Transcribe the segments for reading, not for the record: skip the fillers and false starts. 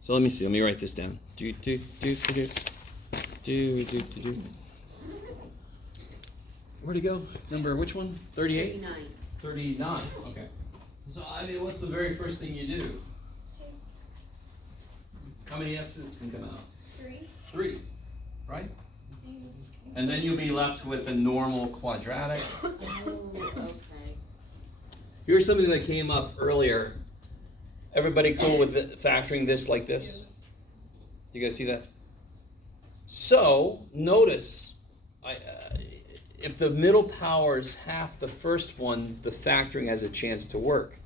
So let me see. Let me write this down. Where'd it go? Number which one? 38? 39. 39. Okay. So I mean, what's the very first thing you do? How many S's can come out? 3. 3, right? And then you'll be left with a normal quadratic. Oh, okay. Here's something that came up earlier. Everybody cool with factoring this like this? Do you guys see that? So, notice, if the middle power is half the first one, the factoring has a chance to work.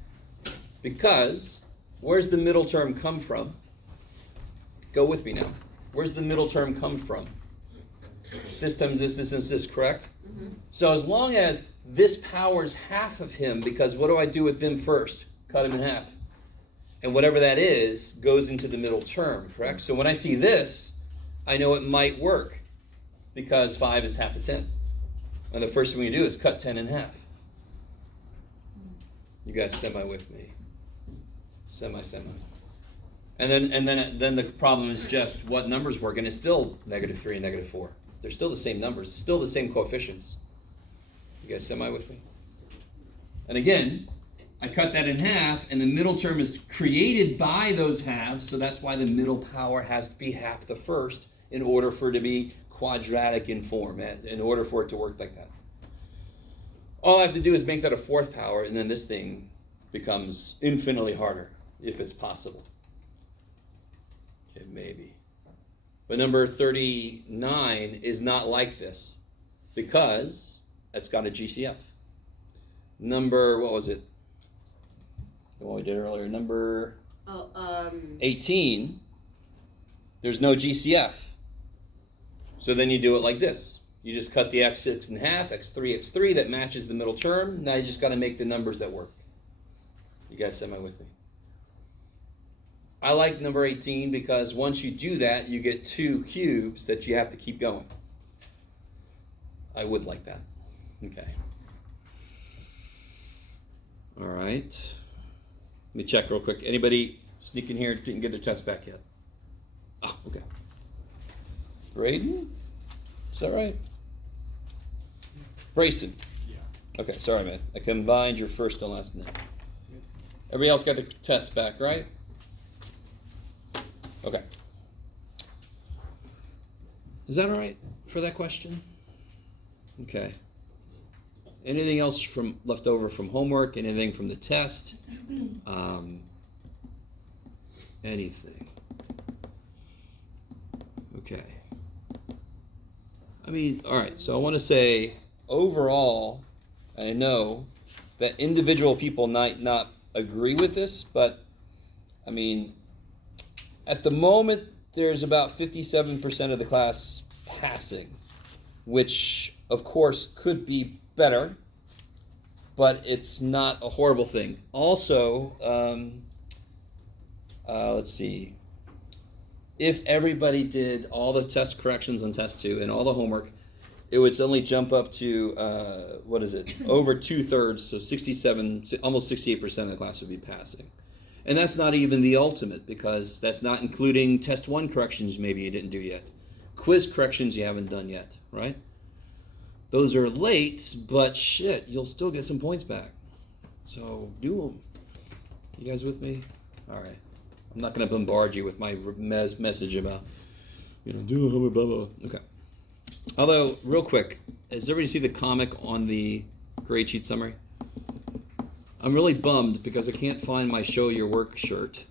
Because, where's the middle term come from? Go with me now. Where's the middle term come from? This times this, correct? Mm-hmm. So as long as this power's half of him, because what do I do with them first? Cut him in half. And whatever that is goes into the middle term, correct? So when I see this, I know it might work because 5 is half of 10. And the first thing we do is cut 10 in half. You guys semi with me? Semi. And then the problem is just what numbers work, and it's still -3 and -4. They're still the same numbers, still the same coefficients. You guys semi with me? And again, I cut that in half, and the middle term is created by those halves, so that's why the middle power has to be half the first in order for it to be quadratic in form, in order for it to work like that. All I have to do is make that a fourth power, and then this thing becomes infinitely harder, if it's possible. Okay, maybe. But number 39 is not like this, because it's got a GCF. Number, what was it? The one we did earlier, number 18, there's no GCF. So then you do it like this. You just cut the x6 in half, x3, that matches the middle term. Now you just got to make the numbers that work. You guys semi with me? I like number 18 because once you do that, you get 2 cubes that you have to keep going. I would like that. Okay. All right. Let me check real quick. Anybody sneak in here didn't get their test back yet? Oh, okay. Braden? Is that right? Brayson? Yeah. Okay, sorry, man. I combined your first and last name. Everybody else got their tests back, right? Okay. Is that all right for that question? Okay. Anything else from left over from homework? Anything from the test? Anything? Okay. I mean, all right. So I want to say, overall, I know that individual people might not agree with this, but I mean, at the moment, there's about 57% of the class passing, which, of course, could be better, but it's not a horrible thing. Also, let's see. If everybody did all the test corrections on test 2 and all the homework, it would suddenly jump up to, over 2/3, so 67, almost 68% of the class would be passing. And that's not even the ultimate, because that's not including test 1 corrections maybe you didn't do yet. Quiz corrections you haven't done yet, right? Those are late, but shit, you'll still get some points back. So do them. You guys with me? All right. I'm not going to bombard you with my message about, do homework, blah, blah, blah. Okay. Although, real quick, does everybody see the comic on the grade sheet summary? I'm really bummed because I can't find my show your work shirt.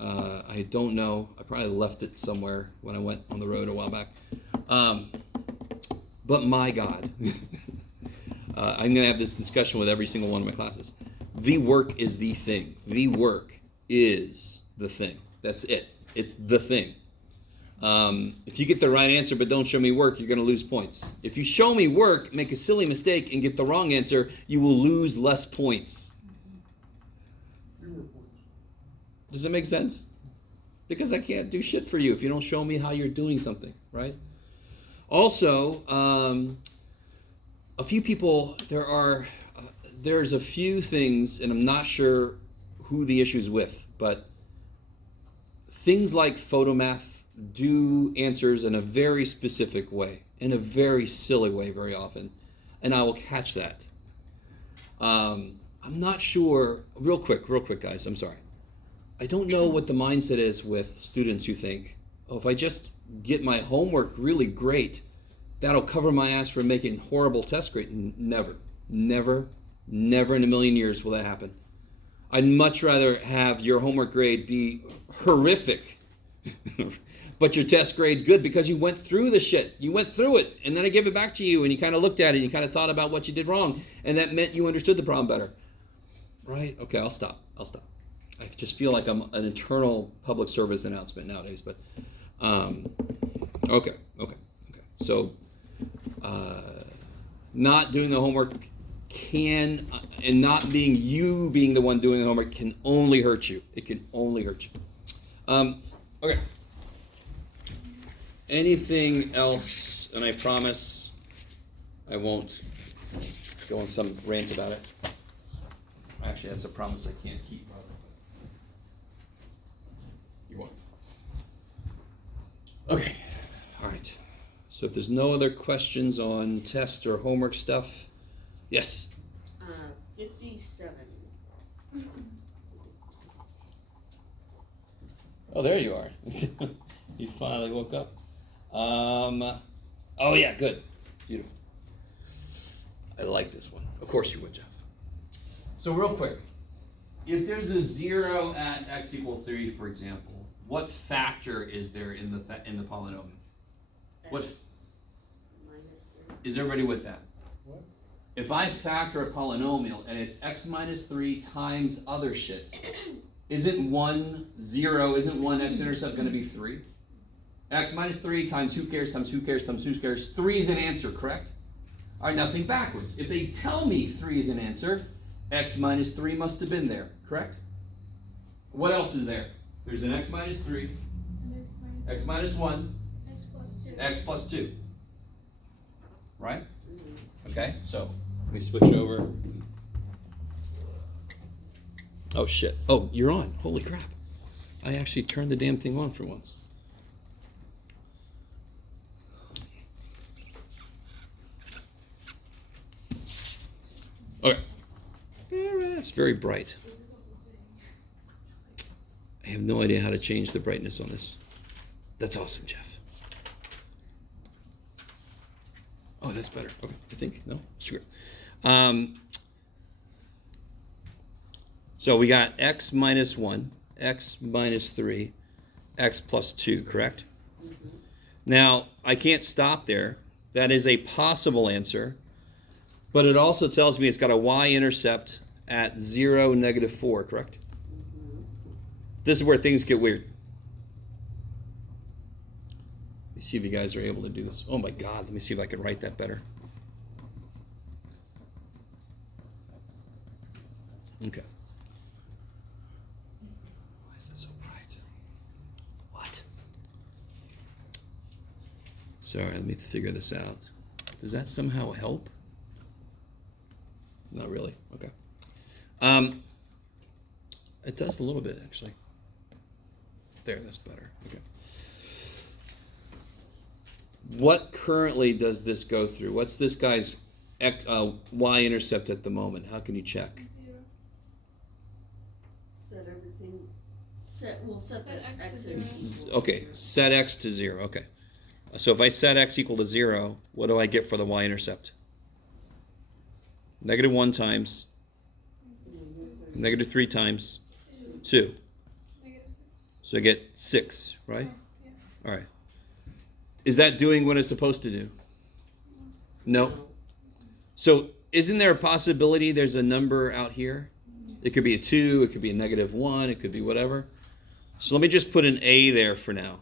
I don't know. I probably left it somewhere when I went on the road a while back. But my God, I'm going to have this discussion with every single one of my classes. The work is the thing. The work is the thing. That's it. It's the thing. If you get the right answer but don't show me work, you're going to lose points. If you show me work, make a silly mistake, and get the wrong answer, you will lose less points. Does that make sense? Because I can't do shit for you if you don't show me how you're doing something, right? Also, a few people, there's a few things, and I'm not sure who the issue's with, but things like photomath do answers in a very specific way, in a very silly way very often, and I will catch that. I'm not sure, real quick guys, I'm sorry. I don't know what the mindset is with students who think, oh, if I just get my homework really great, that'll cover my ass for making horrible test grades. Never in a million years will that happen. I'd much rather have your homework grade be horrific, but your test grade's good because you went through the shit. You went through it, and then I gave it back to you, and you kind of looked at it, and you kind of thought about what you did wrong, and that meant you understood the problem better. Right? Okay, I'll stop. I just feel like I'm an eternal public service announcement nowadays, but okay. So not doing the homework can, and not being you being the one doing the homework can only hurt you. It can only hurt you. Okay. Anything else? And I promise I won't go on some rant about it. Actually, that's a promise I can't keep. You won't. Okay. All right. So if there's no other questions on test or homework stuff, yes. 57. Oh, there you are. You finally woke up. Oh yeah, good. Beautiful. I like this one. Of course you would, Jeff. So real quick, if there's a 0 at x equals 3, for example, what factor is there in the polynomial? What Minus 3. is everybody with that? What? If I factor a polynomial and it's x minus 3 times other shit, isn't one x-intercept going to be 3? X minus 3 times who cares times who cares times who cares. 3 is an answer, correct? All right, now think backwards. If they tell me 3 is an answer, x minus 3 must have been there, correct? What else is there? There's an x minus 3, x minus 1, x plus 2. Right? Okay, so let me switch over. Oh shit. Oh, you're on. Holy crap. I actually turned the damn thing on for once. Okay. It's very bright. I have no idea how to change the brightness on this. That's awesome, Jeff. Oh, that's better. Okay, I think. No? Sure. So we got x minus 1, x minus 3, x plus 2, correct? Mm-hmm. Now, I can't stop there. That is a possible answer, but it also tells me it's got a y-intercept at 0, negative 4, correct? Mm-hmm. This is where things get weird. Let me see if you guys are able to do this. Oh my God, let me see if I can write that better. Okay. Why is that so bright? What? Sorry, let me figure this out. Does that somehow help? Not really. Okay. It does a little bit, actually. There, that's better. Okay. What currently does this go through? What's this guy's y-intercept at the moment? How can you check? 0. Set everything. We'll set the x to 0. Okay, set x to 0. Okay. So if I set x equal to 0, what do I get for the y-intercept? Negative 1 times, negative 3 times 2. So I get 6, right? Yeah. All right. Is that doing what it's supposed to do? No. So isn't there a possibility there's a number out here? It could be a 2, it could be a negative 1, it could be whatever. So let me just put an a there for now.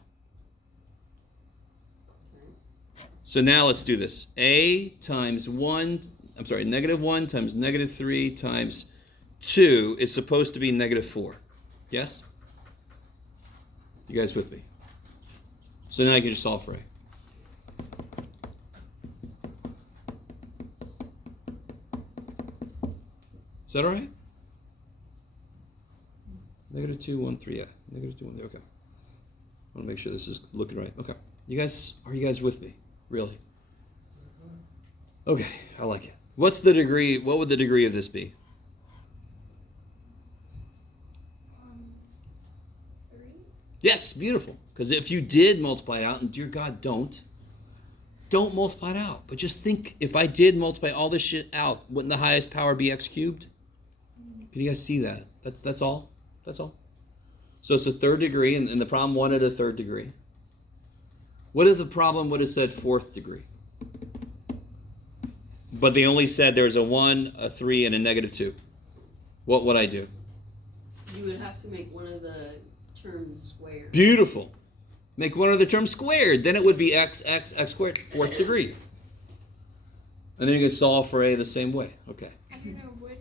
So now let's do this. A times 1, negative 1 times negative 3 times 2 is supposed to be negative 4. Yes? You guys with me? So now I can just solve for A. Is that all right? Negative 2, 1, 3, yeah. Negative 2, 1, 3, okay. I want to make sure this is looking right. Okay. Are you guys with me? Really? Okay, I like it. What's the degree, what would the degree of this be? 3. Yes, beautiful. Because if you did multiply it out, and dear God, don't multiply it out. But just think, if I did multiply all this shit out, wouldn't the highest power be x cubed? Can you guys see that? That's all? That's all. So it's a third degree, and the problem wanted a third degree. What if the problem would have said fourth degree? But they only said there's a 1, a 3, and a negative 2. What would I do? You would have to make one of the terms squared. Beautiful. Make one of the terms squared. Then it would be x squared, fourth degree. And then you can solve for a the same way. Okay. I don't know which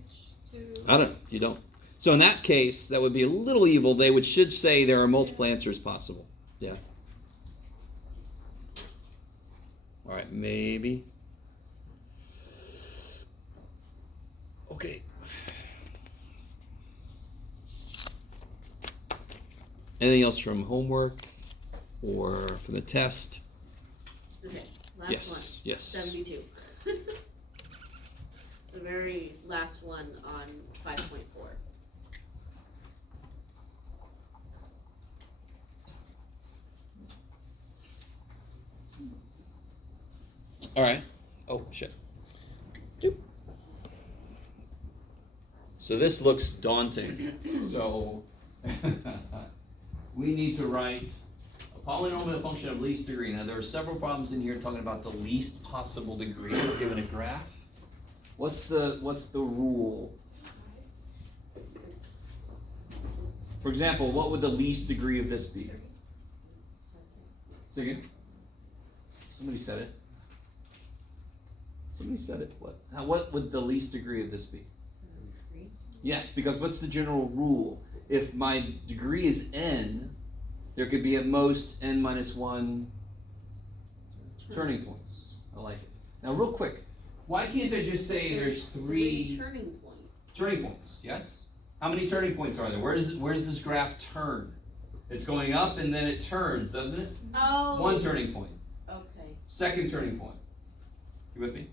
to... I don't. You don't. So in that case, that would be a little evil. They should say there are multiple answers possible. Yeah. All right, maybe. Okay. Anything else from homework or from the test? Okay, last Yes, one. yes. 72. The very last one on 5.4. All right. Oh, shit. Doop. So this looks daunting. So we need to write a polynomial function of least degree. Now there are several problems in here talking about the least possible degree given a graph. What's the rule? For example, what would the least degree of this be? Say again? Somebody said it. Somebody said it. What would the least degree of this be? Yes, because what's the general rule? If my degree is n, there could be at most n minus 1 turning points. I like it. Now real quick, why can't I just say there's 3 turning points. turning points? Yes? How many turning points are there? Where's this graph turn? It's going up and then it turns, doesn't it? Oh. 1 turning point. Okay. Second turning point. You with me?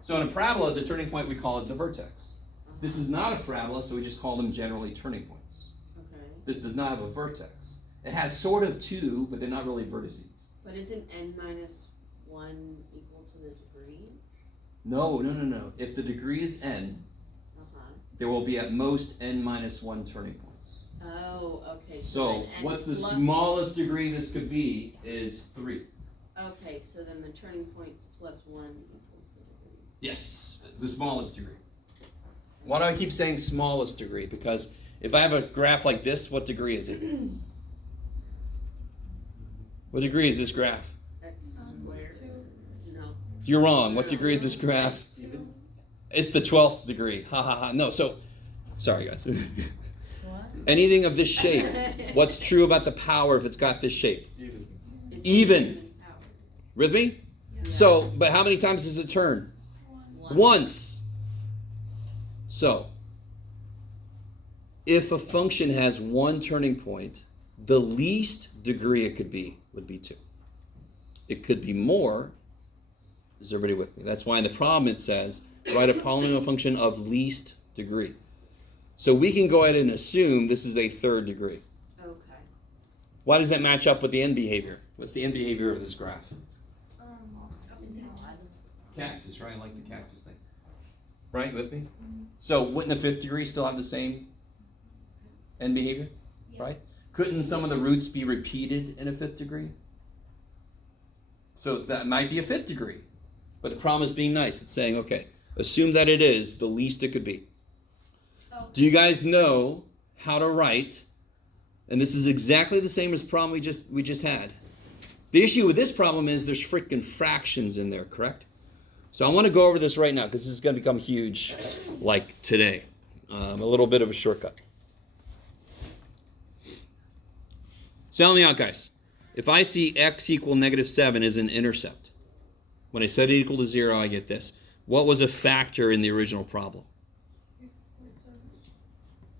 So in a parabola, the turning point, we call it the vertex. This is not a parabola, so we just call them generally turning points. Okay. This does not have a vertex. It has sort of 2, but they're not really vertices. But isn't n minus 1 equal to the degree? No. If the degree is n, there will be at most n minus 1 turning points. Oh, okay. So then n what's the plus- smallest degree this could be is 3. Okay, so then the turning points plus 1 equals the degree. Yes, the smallest degree. Why do I keep saying smallest degree? Because if I have a graph like this, what degree is it? What degree is this graph? X squared. No. You're wrong. What degree is this graph? It's the 12th degree. Ha ha ha. No, so, sorry guys. What? Anything of this shape, what's true about the power if it's got this shape? It's Even. power. With me? Yeah. So, but how many times does it turn? Once. So, if a function has 1 turning point, the least degree it could be would be 2. It could be more. Is everybody with me? That's why in the problem it says, write a polynomial function of least degree. So we can go ahead and assume this is a third degree. Okay. Why does that match up with the end behavior? What's the end behavior of this graph? Cactus, right? I like the cactus thing. Right, with me? So wouldn't the 5th degree still have the same end behavior? Yes. Right? Couldn't some of the roots be repeated in a 5th degree? So that might be a 5th degree. But the problem is being nice. It's saying, okay, assume that it is the least it could be. Oh. Do you guys know how to write? And this is exactly the same as the problem we just had. The issue with this problem is there's freaking fractions in there, correct? So I want to go over this right now because this is going to become huge like today. A little bit of a shortcut. So help me out, guys. If I see x equal -7 as an intercept, when I set it equal to 0, I get this. What was a factor in the original problem?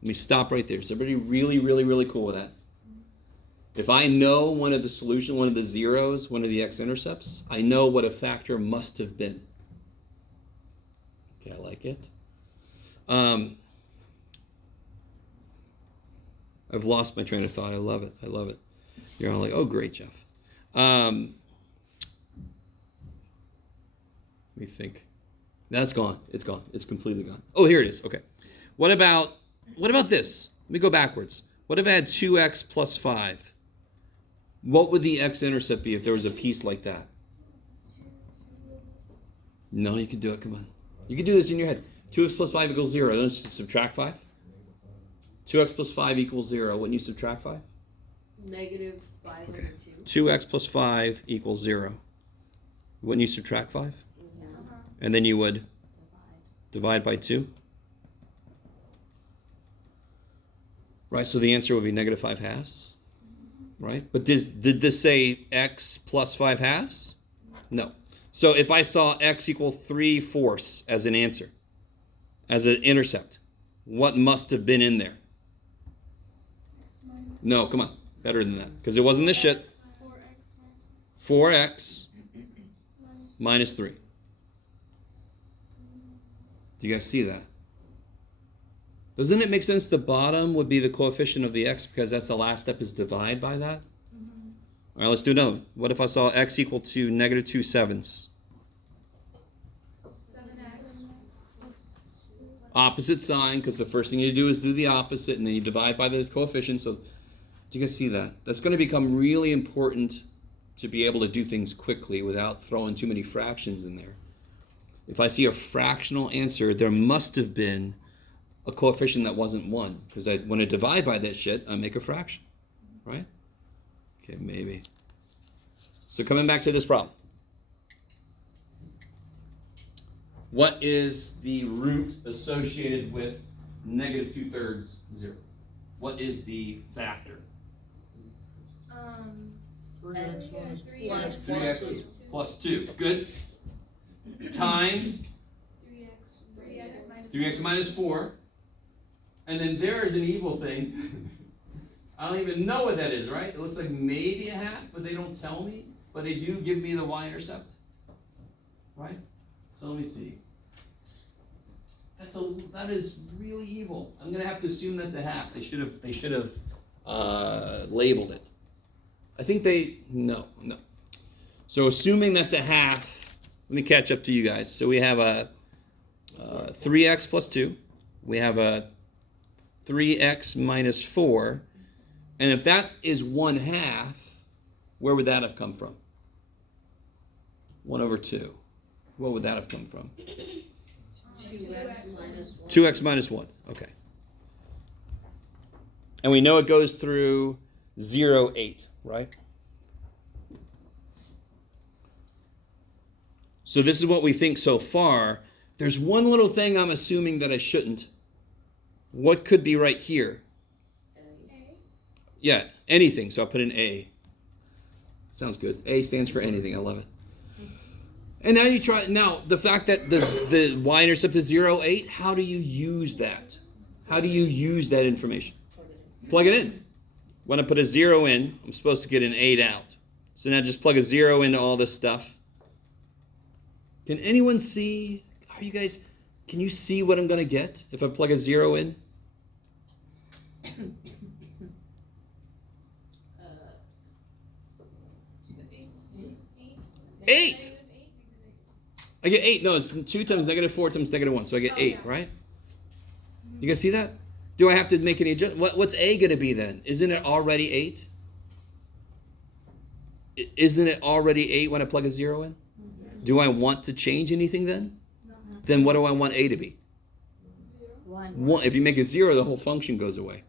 Let me stop right there. Is everybody really, really, really cool with that? If I know one of the solution, one of the zeros, one of the x-intercepts, I know what a factor must have been. Okay, I like it. I've lost my train of thought. I love it. I love it. You're all like, oh, great, Jeff. Let me think. That's gone. It's gone. It's completely gone. Oh, here it is. Okay. What about this? Let me go backwards. What if I had 2x plus 5? What would the x-intercept be if there was a piece like that? No, you can do it. Come on. You can do this in your head. 2x plus 5 equals 0. Don't you subtract 5? 2x plus 5 equals 0. Wouldn't you subtract 5? Negative 5 Okay. over 2x plus 5 equals 0. Wouldn't you subtract 5? 2. Yeah. And then you would divide by 2? Right, so the answer would be negative 5 halves. Right? But did this say x plus 5 halves? No. So if I saw x equal 3/4 as an answer, as an intercept, what must have been in there? No, come on. Better than that. Because it wasn't this shit. 4x minus 3. Do you guys see that? Doesn't it make sense the bottom would be the coefficient of the x because that's the last step is divide by that? All right, let's do another one. What if I saw x equal to negative 2/7? 7x. Opposite sign, because the first thing you do is do the opposite, and then you divide by the coefficient. So, do you guys see that? That's going to become really important to be able to do things quickly without throwing too many fractions in there. If I see a fractional answer, there must have been a coefficient that wasn't 1, because when I divide by that shit, I make a fraction, right? Okay, maybe. So coming back to this problem. What is the root associated with negative 2/3 0? What is the factor? 3x plus 2. Good. Times 3x minus 4. And then there is an evil thing. I don't even know what that is, right? It looks like maybe a half, but they don't tell me. But they do give me the y-intercept, right? So let me see. That is really evil. I'm gonna have to assume that's a half. They should have labeled it. I think no. So assuming that's a half, let me catch up to you guys. So we have a 3x plus 2. We have a 3x minus 4. And if that is 1/2, where would that have come from? 1 over 2. What would that have come from? 2x minus 1. 2x minus 1. Okay. And we know it goes through 0, 8, right? So this is what we think so far. There's one little thing I'm assuming that I shouldn't. What could be right here? Yeah, anything. So I'll put an A. Sounds good. A stands for anything. I love it. And now you try. Now, the fact that the y-intercept is 0, 8, how do you use that? How do you use that information? Plug it in. When I put a 0 in, I'm supposed to get an 8 out. So now just plug a 0 into all this stuff. Can anyone see? Can you see what I'm going to get if I plug a 0 in? 8. I get 8. No, it's 2 times negative 4 times negative 1. So I get 8, right? You guys see that? Do I have to make any adjustment? What's A going to be then? Isn't it already 8? Isn't it already 8 when I plug a 0 in? Do I want to change anything then? No. Then what do I want A to be? 1. If you make it 0, the whole function goes away.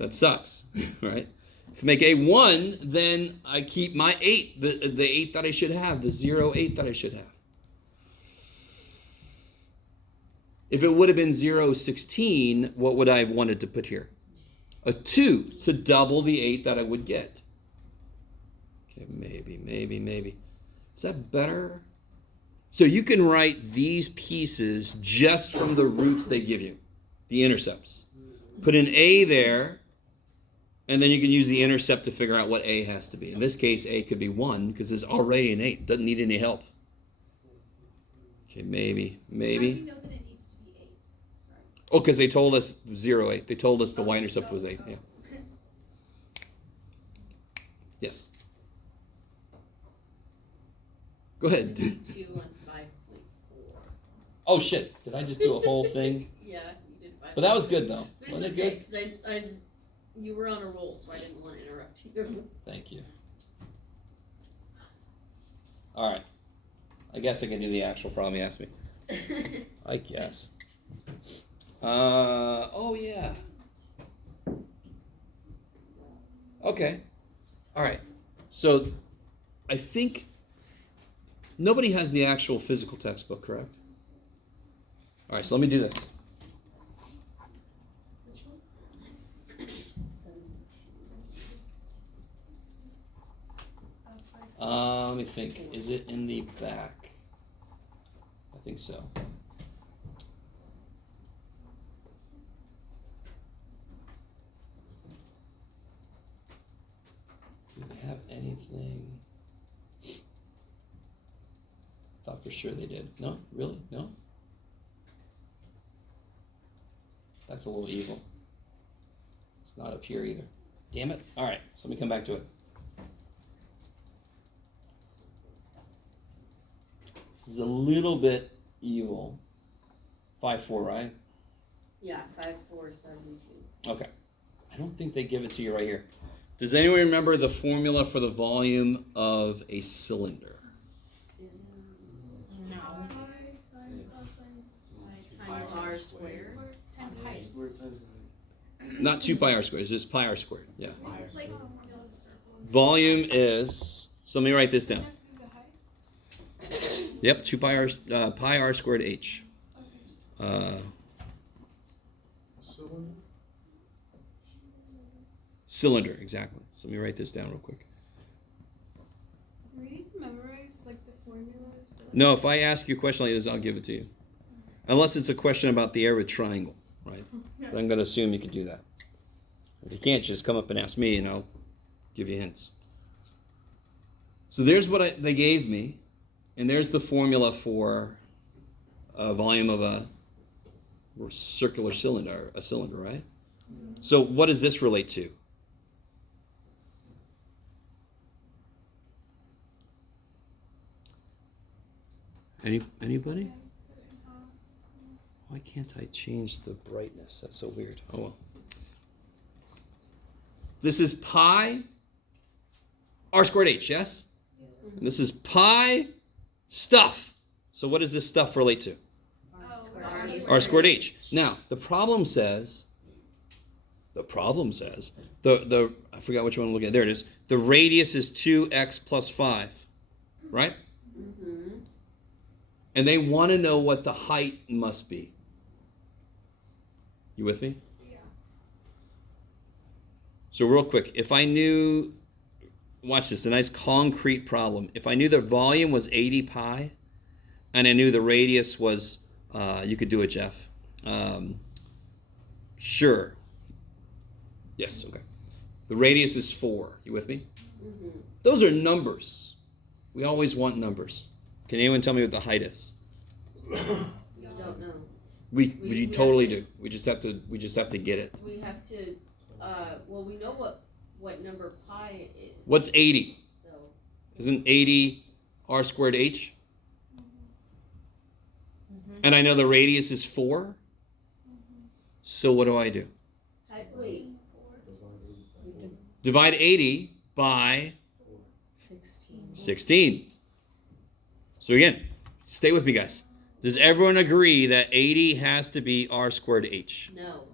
That sucks, right? If I make A 1, then I keep my 8, the 8 that I should have, the 0, 8 that I should have. If it would have been 0, 16, what would I have wanted to put here? A 2 to double the 8 that I would get. Okay, maybe. Is that better? So you can write these pieces just from the roots they give you, the intercepts. Put an A there, and then you can use the intercept to figure out what A has to be. In this case, A could be 1 because there's already an 8. Doesn't need any help. Okay, maybe. How do you know that it needs to be 8? Sorry. Oh, because they told us 0, 8. They told us the y-intercept was 8. Yeah. Yes. Go ahead. 2 and 5.4. Oh shit! Did I just do a whole thing? Yeah, you did 5. But that was good though. But it's Wasn't it okay, good? because you were on a roll, so I didn't want to interrupt you. Thank you. All right. I guess I can do the actual problem you asked me. I guess. Oh yeah. Okay. All right. So, I think nobody has the actual physical textbook, correct? All right. So let me do this. Which one? Let me think. Is it in the back? I think so. Do they have anything? Thought for sure they did. No? Really? No? That's a little evil. It's not up here either. Damn it. All right. So let me come back to it. This is a little bit evil. 5-4, right? Yeah, 5,472. Okay. I don't think they give it to you right here. Does anyone remember the formula for the volume of a cylinder? No. Times r squared. Times height. Not 2 pi r squared. It's just pi r squared. Yeah. It's like the formula of the circle. Volume is. So let me write this down. The height? Yep. 2 pi r squared h. Cylinder, exactly. So let me write this down real quick. Do we need to memorize like the formulas? For, like, No, if I ask you a question like this, I'll give it to you. Unless it's a question about the area of a triangle, right? But I'm going to assume you could do that. If you can't, just come up and ask me and I'll give you hints. So there's what they gave me, and there's the formula for a volume of a circular cylinder, right? So what does this relate to? Anybody? Why can't I change the brightness? That's so weird. Oh well. This is pi r squared h, yes? And this is pi stuff. So what does this stuff relate to? R squared h. Now, the problem says, I forgot which one I'm looking at. There it is. The radius is 2x plus 5, right? Mm-hmm. And they want to know what the height must be. You with me? Yeah. So real quick, if I knew, watch this, a nice concrete problem. If I knew the volume was 80 pi, and I knew the radius was, you could do it, Jeff. Sure. Yes, okay. The radius is 4. You with me? Mm-hmm. Those are numbers. We always want numbers. Can anyone tell me what the height is? You don't know. We We totally have to- do. We just have to get it. We have to, well, we know what number pi is. What's 80? So, Isn't 80 r squared h? mm-hmm. And I know the radius is 4. So what do? Wait. Divide 80 by 16. So again, stay with me, guys. Does everyone agree that 80 has to be r squared h? No.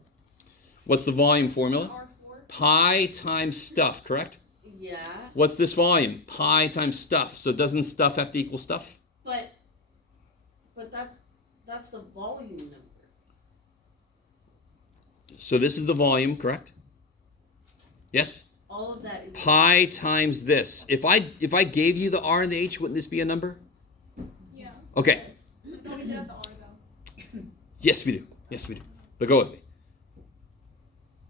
What's the volume formula? R4. Pi times stuff, correct? Yeah, What's this volume? Pi times stuff. So doesn't stuff have to equal stuff? but that's the volume number. So this is the volume, correct? Yes? All of that is Pi times this. If I gave you the r and the h, wouldn't this be a number? Yeah. Okay. No, we did have the R though. Yes, we do. Yes, we do. But go with me.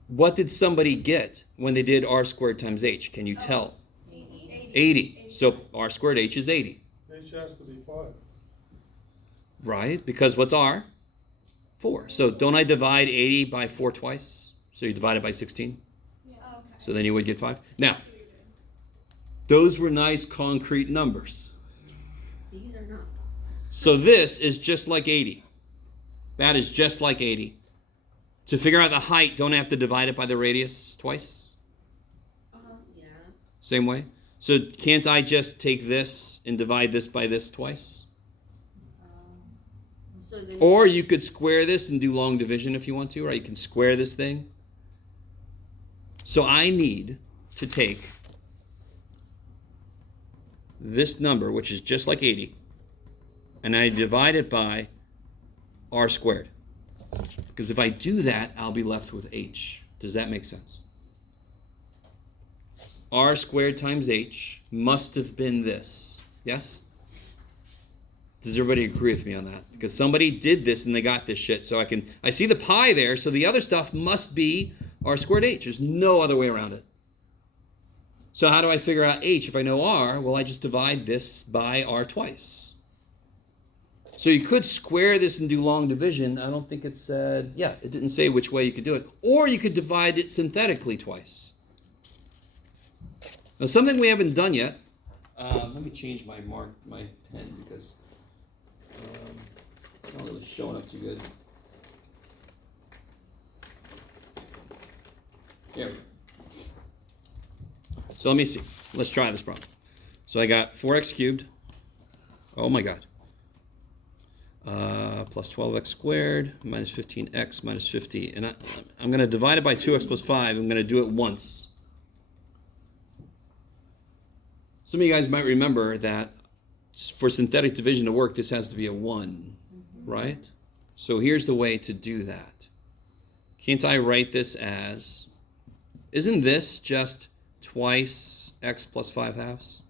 What did somebody get when they did r squared times h? Can you tell? 80. 80. So r squared h is 80. H has to be 5. Right? Because what's r? 4. So don't I divide 80 by 4 twice? So you divide it by 16. Yeah. Okay. So then you would get 5. Now, I see what you're doing. those were nice concrete numbers. These are not. So this is just like 80. That is just like 80. To figure out the height, don't I have to divide it by the radius twice? Yeah. Same way? So can't I just take this and divide this by this twice? So then. Or you could square this and do long division if you want to, right? You can square this thing. So I need to take this number, which is just like 80, and I divide it by r squared. Because if I do that, I'll be left with h. Does that make sense? R squared times h must have been this. Yes? Does everybody agree with me on that? Because somebody did this and they got this shit. So I see the pi there, so the other stuff must be r squared h. There's no other way around it. So how do I figure out h? If I know r, well, I just divide this by r twice. So you could square this and do long division. I don't think it said, yeah, it didn't say which way you could do it. Or you could divide it synthetically twice. Now, something we haven't done yet, let me change my pen because it's not really showing up too good. There we go. So let me see. Let's try this problem. So I got 4x cubed. Oh my God. Plus 12x squared minus 15x minus 50. And I'm going to divide it by 2x plus 5. I'm going to do it once. Some of you guys might remember that for synthetic division to work, this has to be a 1, right? So here's the way to do that. Can't I write this as, isn't this just twice x plus 5 halves?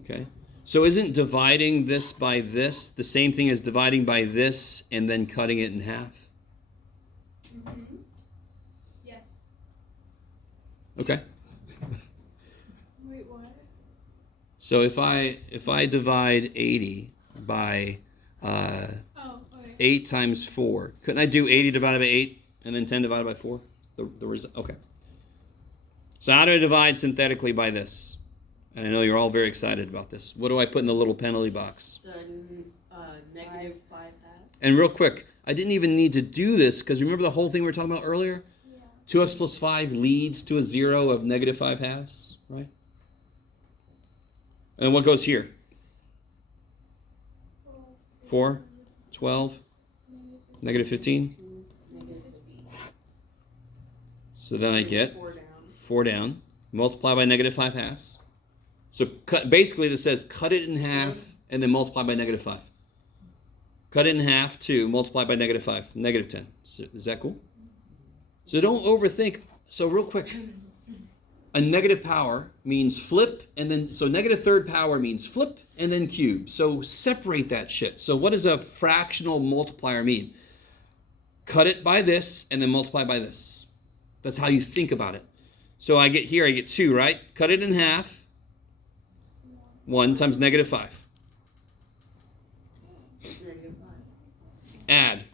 Okay. So isn't dividing this by this the same thing as dividing by this and then cutting it in half? Yes. Okay. Wait, what? So if I divide 80 by Oh, okay. 8 times 4, couldn't I do 80 divided by 8 and then 10 divided by 4? Okay. So how do I divide synthetically by this? And I know you're all very excited about this. What do I put in the little penalty box? The negative 5 halves. And real quick, I didn't even need to do this because remember the whole thing we were talking about earlier? Yeah. 2x plus 5 leads to a 0 of negative 5 halves, right? And what goes here? 4, 12, negative 15. Negative 50. So then I get 4 down. 4 down, multiply by negative 5 halves. So basically this says cut it in half and then multiply by negative 5. Cut it in half, 2, multiply by negative 5, negative 10. So, is that cool? So don't overthink. So real quick, a negative power means flip, and then, so negative third power means flip and then cube. So separate that shit. So what does a fractional multiplier mean? Cut it by this and then multiply by this. That's how you think about it. So I get 2, right? Cut it in half. 1 times negative 5. Negative 5. Add.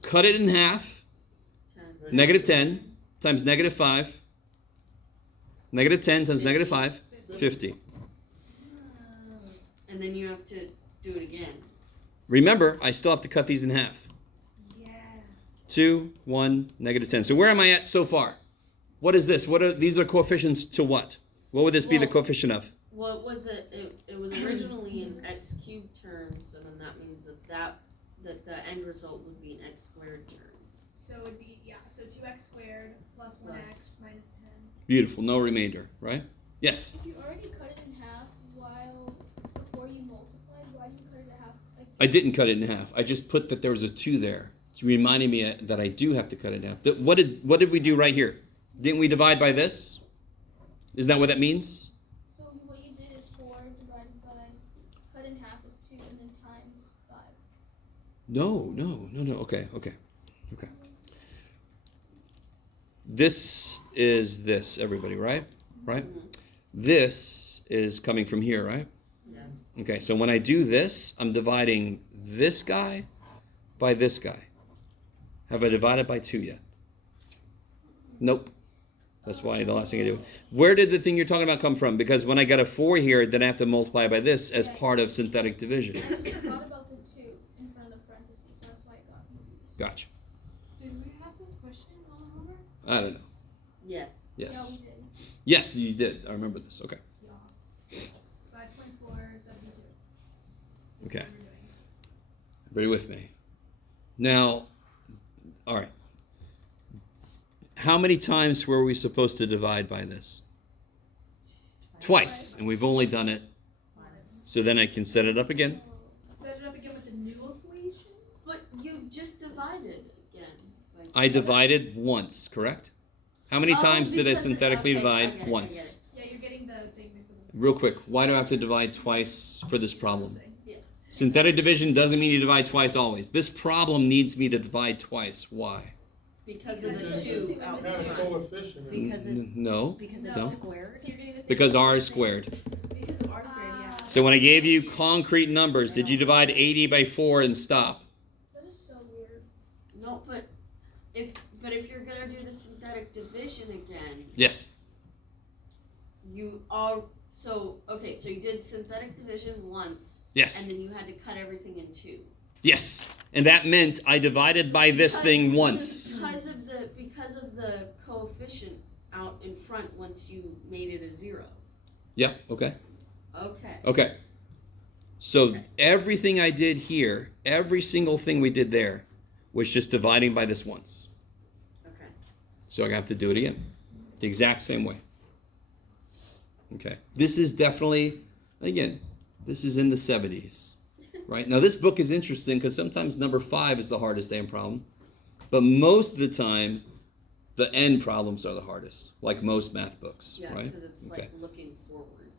Cut it in half. 10. Negative 10 times negative 5. Negative 10 times negative 5. 50. And then you have to do it again. Remember, I still have to cut these in half. Yeah. 2, 1, negative 10. So where am I at so far? What is this? These are coefficients to what? What would this be the Well- coefficient of? Well, it was originally in x cubed terms, so then that means that the end result would be an x squared term. So it would be, so 2x squared plus 1x minus 10. Beautiful. No remainder, right? Yes. If you already cut it in half before you multiplied, why do you cut it in half? Like, I didn't cut it in half. I just put that there was a 2 there. It's reminding me that I do have to cut it in half. What did we do right here? Didn't we divide by this? Isn't that what that means? so what you did is 4 divided by, cut in half is 2 and then times 5. No. Okay. Okay. This is this, everybody, right? Right? This is coming from here, right? Yes. Okay, so when I do this, I'm dividing this guy by this guy. Have I divided by 2 yet? Nope. That's why the last thing I do. Where did the thing you're talking about come from? Because when I got a 4 here, then I have to multiply by this as part of synthetic division. I just forgot about the 2 in front of the parentheses, so that's why I got confused. Gotcha. Did we have this question on the homework? I don't know. Yes. Yes. Yeah, we did. Yes, you did. I remember this. Okay. 5.472. Okay. Everybody with me? Now, all right. How many times were we supposed to divide by this? Twice, and we've only done it. So then I can set it up again. Set it up again with the new equation. But you just divided again. Like, I divided once, correct? How many Oh, times did I because synthetically okay, I divide? get it, I Once. get it. Yeah, you're getting the thing missing. Real quick, why do I have to divide twice for this problem? Yeah. Synthetic division doesn't mean you divide twice always. This problem needs me to divide twice. Why? Because of the 2 out Because front. coefficient. Because No, Because No. it's squared? So you're getting the thing because missing. r is squared. Because of r squared, yeah. So when I gave you concrete numbers, did you divide 80 by 4 and stop? That is so weird. No, but if you're gonna do the synthetic division again, Yes. you all so you did synthetic division once, Yes. and then you had to cut everything in 2. Yes. And that meant I divided by this thing once. Because of the coefficient out in front once you made it a 0. Yeah, okay. Okay. Okay. So everything I did here, every single thing we did there, was just dividing by this once. Okay. So I have to do it again. The exact same way. Okay. This is definitely, again, this is in the 70s. Right? Now this book is interesting because sometimes number 5 is the hardest damn problem. But most of the time, the end problems are the hardest, like most math books. Yeah, right? because it's Okay. like looking forward.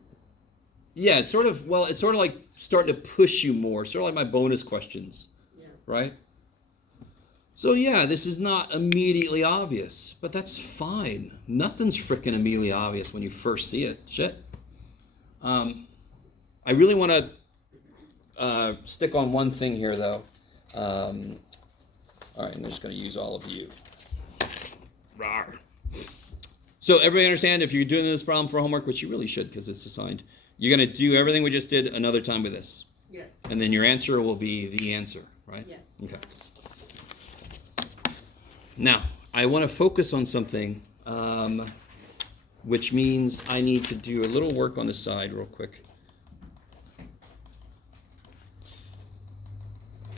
Yeah, it's sort of like starting to push you more, sort of like my bonus questions. Yeah. Right? So yeah, this is not immediately obvious, but that's fine. Nothing's freaking immediately obvious when you first see it. Shit. I really want to stick on one thing here, though. All right, I'm just going to use all of you. Rawr. So everybody understand, if you're doing this problem for homework, which you really should because it's assigned, you're going to do everything we just did another time with this. Yes. And then your answer will be the answer, right? Yes. Okay. Now, I want to focus on something, which means I need to do a little work on the side real quick.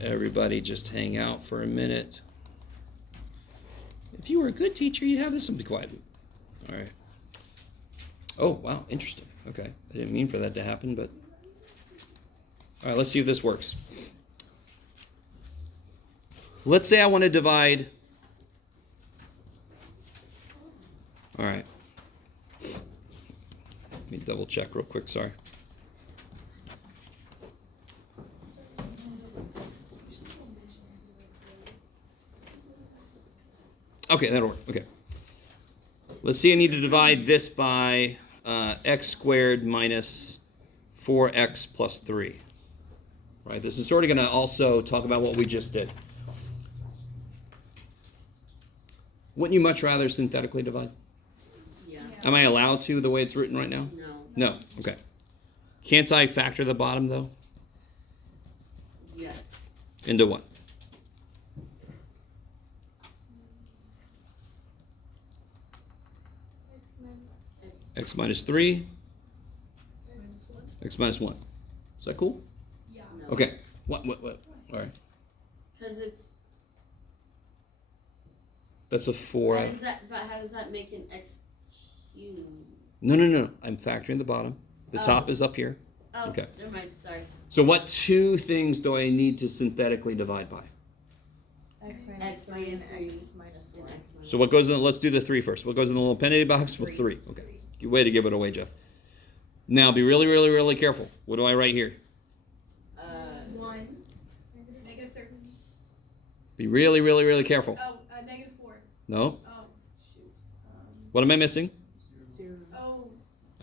Everybody just hang out for a minute. If you were a good teacher, you'd have this one be quiet. All right. Oh, wow, interesting. Okay, I didn't mean for that to happen, but... All right, let's see if this works. Let's say I want to divide... All right. Let me double check real quick, sorry. Okay, that'll work. Okay. Let's see, I need to divide this by x squared minus 4x plus 3. Right, this is sort of going to also talk about what we just did. Wouldn't you much rather synthetically divide? Yeah. Am I allowed to the way it's written right now? No. No. Okay. Can't I factor the bottom, though? Yes. Into what? X minus 3. X minus 1. Is that cool? Yeah. No. Okay. What? All right. Because it's. That's a 4. How does that make an x cubed? No. I'm factoring the bottom. The Oh. top is up here. Oh, Okay. never mind. Sorry. So what 2 things do I need to synthetically divide by? X X minus 3 minus and 3 x minus and 1. x minus So what goes in? Let's do the 3 first. What goes in the little penalty box? Well, 3. Okay. Good way to give it away, Jeff. Now be really, really, really careful. What do I write here? 1. Negative 13. Be really, really, really careful. Oh, -4. No. Oh, Shoot. What am I missing? 0. oh.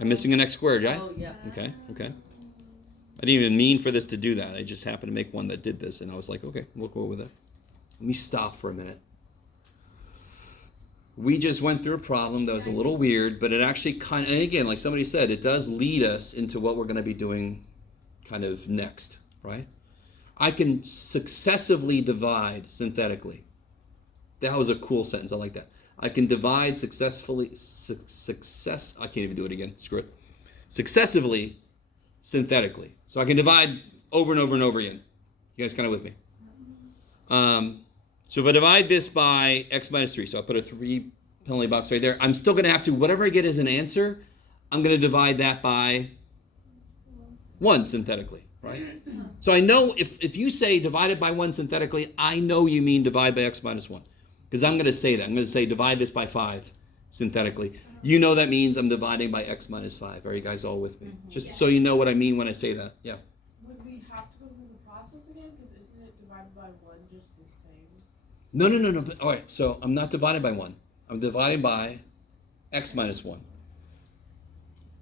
I'm missing an x squared, right? Oh, yeah. Okay. I didn't even mean for this to do that. I just happened to make one that did this, and I was like, okay, we'll go with it. Let me stop for a minute. We just went through a problem that was a little weird, but it actually kind of, and again, like somebody said, it does lead us into what we're going to be doing kind of next, right? I can successively divide synthetically. That was a cool sentence. I like that. I can divide successfully, I can't even do it again. Screw it. Successively, synthetically. So I can divide over and over and over again. You guys kind of with me? So if I divide this by x minus 3, so I put a 3 penalty box right there, I'm still going to have to, whatever I get as an answer, I'm going to divide that by 1 synthetically, right? So I know if you say divided by 1 synthetically, I know you mean divide by x minus 1. Because I'm going to say that. I'm going to say divide this by 5 synthetically. You know that means I'm dividing by x minus 5. Are you guys all with me? Just so you know what I mean when I say that. Yeah. Would we have to go through the process again? Because isn't it divided by 1 just the same? No. But, all right, so I'm not dividing by 1. I'm dividing by x minus 1.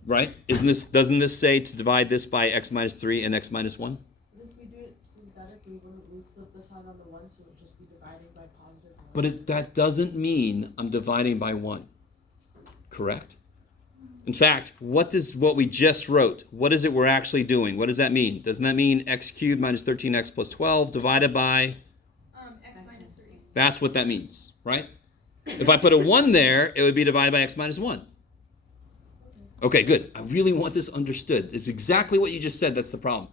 Right? Doesn't this say to divide this by x minus 3 and x minus 1? If we do it synthetically, wouldn't we flip the sign on the 1 so it would just be dividing by positive 1? But that doesn't mean I'm dividing by 1. Correct? In fact, what we just wrote, what is it we're actually doing? What does that mean? Doesn't that mean x cubed minus 13x plus 12 divided by? X minus 3. That's what that means, right? If I put a 1 there, it would be divided by x minus 1. Okay, good. I really want this understood. It's exactly what you just said. That's the problem.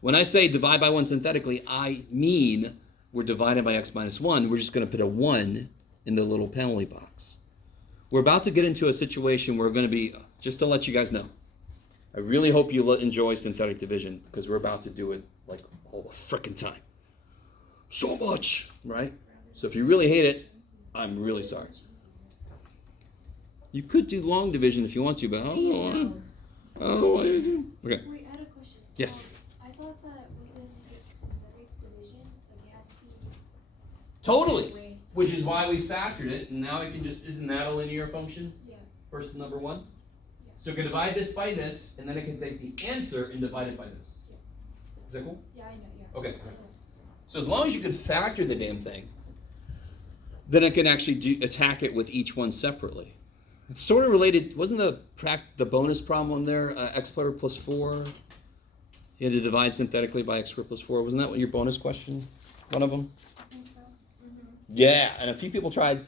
When I say divide by 1 synthetically, I mean we're divided by x minus 1. We're just going to put a 1 in the little penalty box. We're about to get into a situation where we're going to be, just to let you guys know, I really hope you enjoy synthetic division because we're about to do it like all the frickin' time. So much, right? So if you really hate it, I'm really sorry. You could do long division if you want to, but I don't know why you do. Okay. Wait, I had a question. Yes. I thought that within synthetic division, like it has to be. Totally. Which is why we factored it, and now it can just, isn't that a linear function? Yeah. First number 1? Yeah. So it can divide this by this, and then it can take the answer and divide it by this. Is that cool? Yeah, I know. Yeah. Okay. So as long as you can factor the damn thing, then it can actually attack it with each one separately. It's sort of related. Wasn't the bonus problem there x squared plus 4? You had to divide synthetically by x squared plus 4. Wasn't that what your bonus question? One of them. I think so. Yeah, and a few people tried.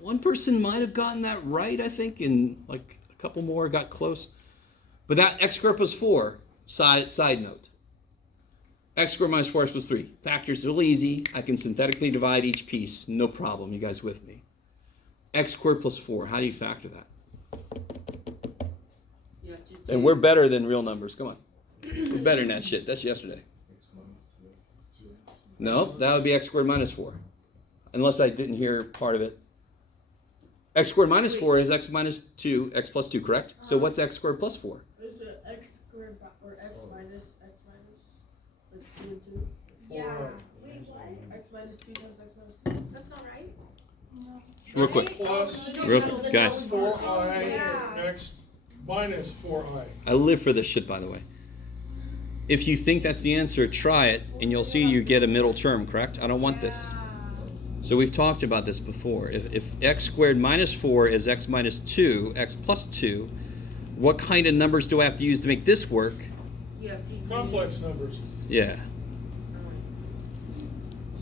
One person might have gotten that right, I think, and like a couple more got close. But that x squared plus 4. Side note. X squared minus 4x plus 3. Factors real easy. I can synthetically divide each piece. No problem. You guys with me? X squared plus 4. How do you factor that? You have to do, And we're better than real numbers. Come on. We're better than that shit. That's yesterday. No, that would be x squared minus 4. Unless I didn't hear part of it. X squared minus 4 is x minus 2, x plus 2, correct? So what's x squared plus 4? Is it x squared or x minus, like 2 and 2? Yeah. Wait, what? X minus 2 times x minus 2. That's not right. Real quick. Plus Real quick. Guys, 4i Yeah. x minus 4i. I live for this shit, by the way. If you think that's the answer, try it, and you'll see you get a middle term, correct? I don't want this. So we've talked about this before. If x squared minus 4 is x minus 2, x plus 2, what kind of numbers do I have to use to make this work? you have to use Complex numbers. Yeah.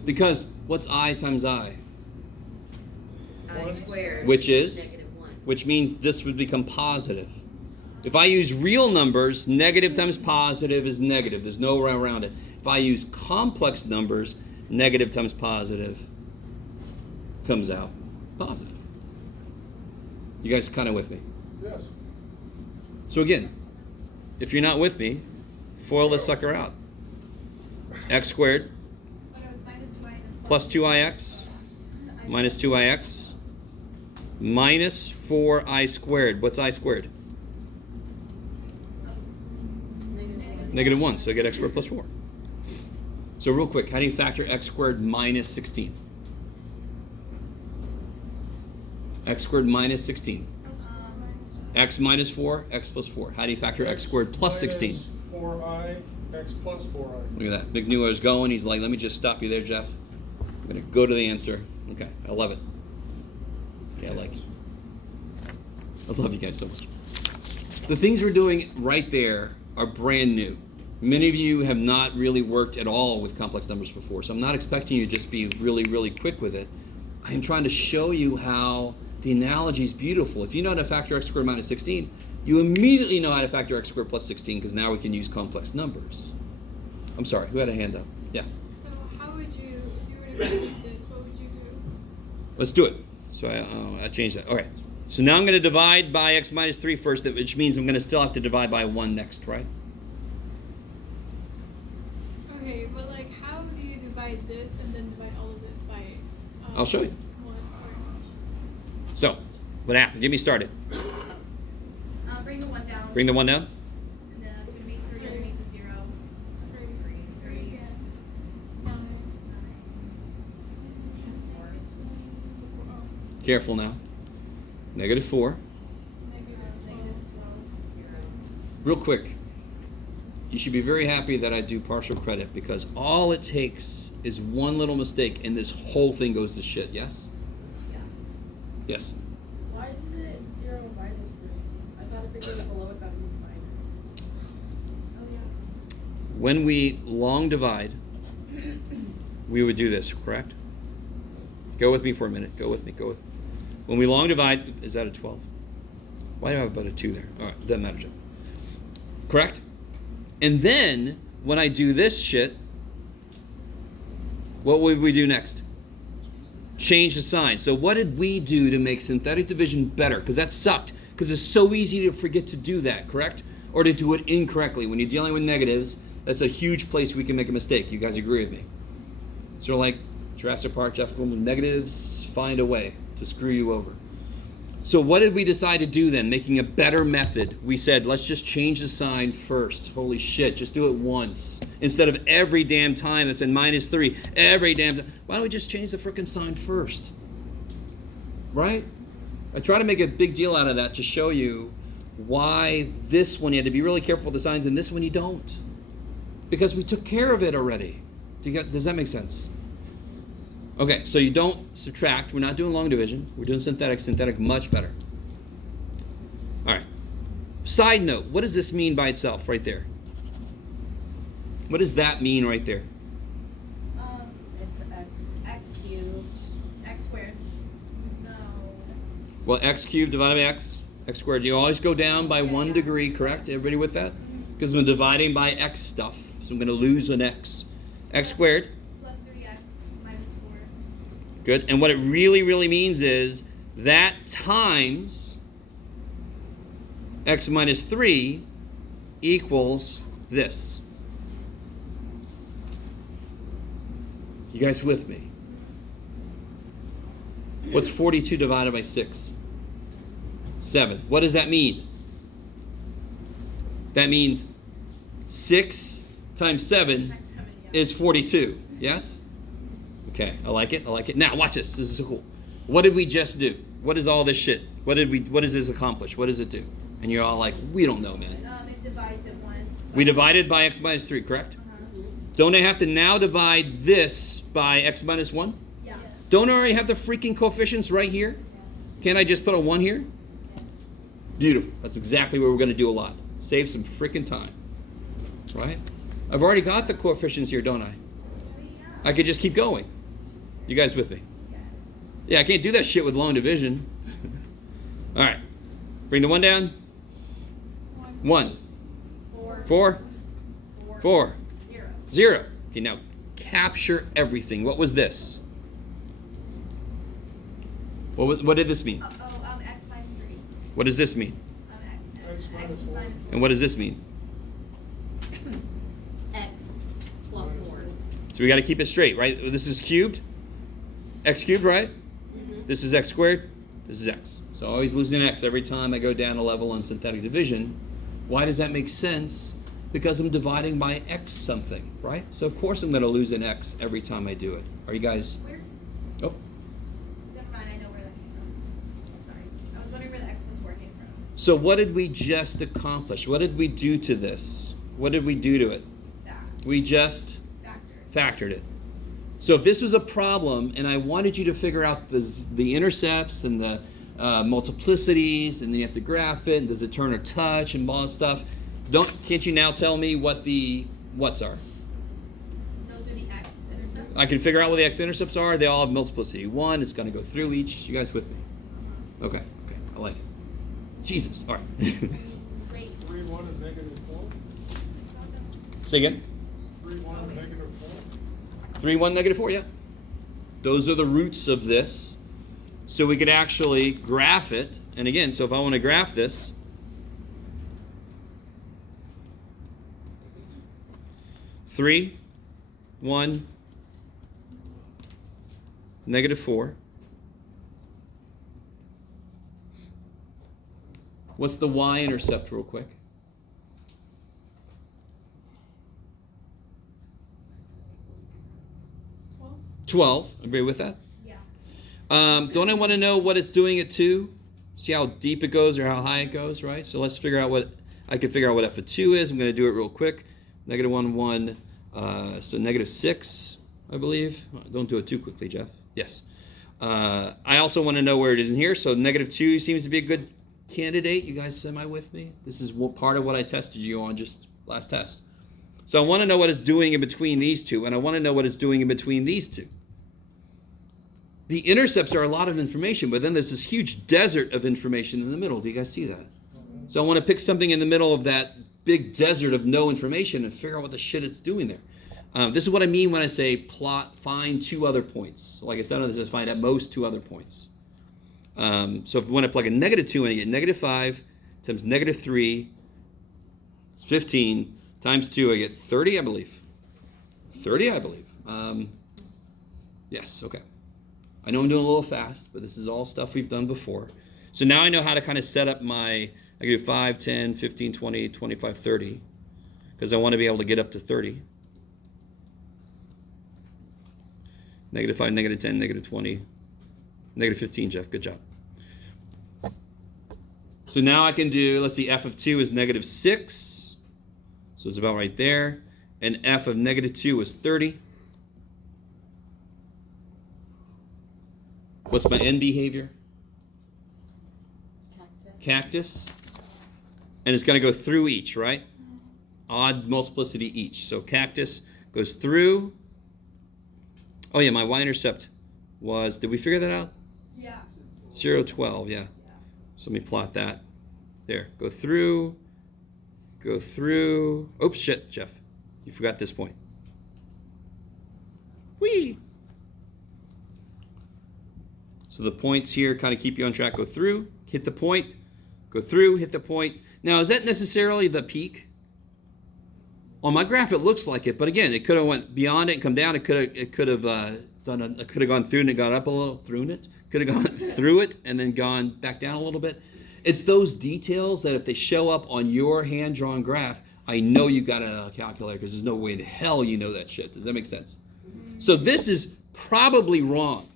Because what's I times I? I squared. Which is? -1. Which means this would become positive. If I use real numbers, negative times positive is negative. There's no way around it. If I use complex numbers, negative times positive comes out positive. You guys kind of with me? Yes. So again, if you're not with me, FOIL this sucker out. X squared Oh, no, it's minus 2i and plus 2ix minus 2ix minus 4i squared. What's I squared? Negative 1, so I get x squared plus 4. So real quick, how do you factor x squared minus 16? X squared minus 16. X minus 4, x plus 4. How do you factor x squared plus 16? Minus 4i, x plus 4i. Look at that. Big Nuo's going. He's like, let me just stop you there, Jeff. I'm going to go to the answer. Okay, I love it. Yeah, I like it. I love you guys so much. The things we're doing right there are brand new. Many of you have not really worked at all with complex numbers before, so I'm not expecting you to just be really, really quick with it. I'm trying to show you how the analogy is beautiful. If you know how to factor x squared minus 16, you immediately know how to factor x squared plus 16 because now we can use complex numbers. I'm sorry, who had a hand up? Yeah. So how would you, if you were to complete this, what would you do? Let's do it. So I changed that. Okay. So now I'm going to divide by x minus 3 first, which means I'm going to still have to divide by 1 next, right? Okay, but like how do you divide this and then divide all of it by I'll show you. 1 or So, what happened? Get me started. Bring the 1 down. Bring the 1 down. And then it's gonna be 3 underneath the 0. 3. again? 9. Careful now. Negative 4. Negative Negative 12. 12. Real quick. You should be very happy that I do partial credit because all it takes is one little mistake and this whole thing goes to shit, yes? Yeah. Yes. Why isn't it 0 minus 3? I thought if it goes below it, that means minus. Oh yeah. When we long divide, we would do this, correct? Go with me for a minute. Go with me. When we long divide, is that a 12? Why do I have about a 2 there? All right, doesn't matter, Jeff. Correct? And then, when I do this shit, what would we do next? Change the sign. So what did we do to make synthetic division better? Because that sucked. Because it's so easy to forget to do that, correct? Or to do it incorrectly. When you're dealing with negatives, that's a huge place we can make a mistake. You guys agree with me? So like Jurassic Park, Jeff Goldblum, negatives find a way to screw you over. So what did we decide to do then? Making a better method. We said, let's just change the sign first. Holy shit, just do it once. Instead of every damn time it's in minus 3. Every damn time. Why don't we just change the frickin' sign first? Right? I try to make a big deal out of that to show you why this one you had to be really careful with the signs and this one you don't. Because we took care of it already. Does that make sense? Okay, so you don't subtract. We're not doing long division. We're doing synthetic. Synthetic much better. All right. Side note, what does this mean by itself right there? What does that mean right there? It's X cubed. X squared. No. Well, x cubed divided by x squared. You always go down by 1 degree, correct? Everybody with that? Because I'm dividing by x stuff, so I'm going to lose an x. X squared. Plus 3x minus 4. Good. And what it really, really means is that times x minus 3 equals this. You guys with me? What's 42 divided by 6? 7. What does that mean? That means 6 times 7 is 42. Yes? Okay, I like it. Now watch this. This is so cool. What did we just do? What is all this shit? What does this accomplish? What does it do? And you're all like, we don't know, man. It divides it once. We divided by x minus 3, correct? Don't I have to now divide this by x minus 1? Yeah. Don't I already have the freaking coefficients right here? Can't I just put a 1 here? Beautiful. That's exactly what we're going to do a lot. Save some freaking time. Right? I've already got the coefficients here, don't I? I could just keep going. You guys with me? Yeah, I can't do that shit with long division. All right. Bring the 1 down. 1. 4. 4. 0. Okay, now capture everything. What was this? What did this mean? X minus 3. What does this mean? X minus 4. And what does this mean? X plus 4. So we got to keep it straight, right? This is cubed. X cubed, right? This is x squared. This is x. So I always lose an x every time I go down a level on synthetic division. Why does that make sense? Because I'm dividing by x something, right? So of course I'm going to lose an x every time I do it. Are you guys? Where's? Oh. Never mind. I know where that came from. Oh, sorry. I was wondering where the x plus 4 came from. So what did we just accomplish? What did we do to this? What did we do to it? That We just factor. factored it. So if this was a problem and I wanted you to figure out the intercepts and the multiplicities, and then you have to graph it, and does it turn or touch and all that stuff, can't you now tell me what the what's are? Those are the x-intercepts. I can figure out what the x-intercepts are. They all have multiplicity 1. It's going to go through each. You guys with me? Okay, I like it. Jesus, all right. Great. 3, 1, and negative 4. Say again? 3, 1, and negative 4. 3, 1, negative 4, yeah. Those are the roots of this. So we could actually graph it. And again, so if I want to graph this, three, 1, negative 4. What's the y-intercept real quick? 12. Agree with that? Yeah. Don't I want to know what it's doing at 2? See how deep it goes or how high it goes, right? So let's figure out what, I can figure out what f of 2 is. I'm going to do it real quick. Negative 1, 1. So negative 6, I believe. Don't do it too quickly, Jeff. Yes. I also want to know where it is in here. So negative 2 seems to be a good candidate. You guys semi with me? This is part of what I tested you on just last test. So I want to know what it's doing in between these two, and I want to know what it's doing in between these two. The intercepts are a lot of information, but then there's this huge desert of information in the middle. Do you guys see that? So I want to pick something in the middle of that big desert of no information and figure out what the shit it's doing there. This is what I mean when I say find 2 other points. So like I said, it says find at most 2 other points. So if we want to plug a negative 2 in, I get negative 5 times negative 3, 15, times 2, I get 30, I believe. 30, I believe. Yes, okay. I know I'm doing a little fast, but this is all stuff we've done before. So now I know how to kind of set up I can do 5, 10, 15, 20, 25, 30, because I want to be able to get up to 30. Negative 5, negative 10, negative 20, negative 15, Jeff, good job. So now I can do, let's see, f of 2 is negative 6, so it's about right there, and f of negative 2 is 30. What's my end behavior? Cactus. And it's going to go through each, right? Odd multiplicity each. So cactus goes through. Oh yeah, my y-intercept was, did we figure that out? Yeah. 0, 12, yeah. So let me plot that. There, go through. Oops, shit, Jeff. You forgot this point. Whee! So the points here kind of keep you on track. Go through, hit the point, go through, hit the point. Now, is that necessarily the peak? On my graph, it looks like it, but again, it could have went beyond it and come down. It could have gone through and it got up a little, through it. Could have gone through it and then gone back down a little bit. It's those details that if they show up on your hand-drawn graph, I know you got a calculator because there's no way in hell you know that shit. Does that make sense? So this is probably wrong.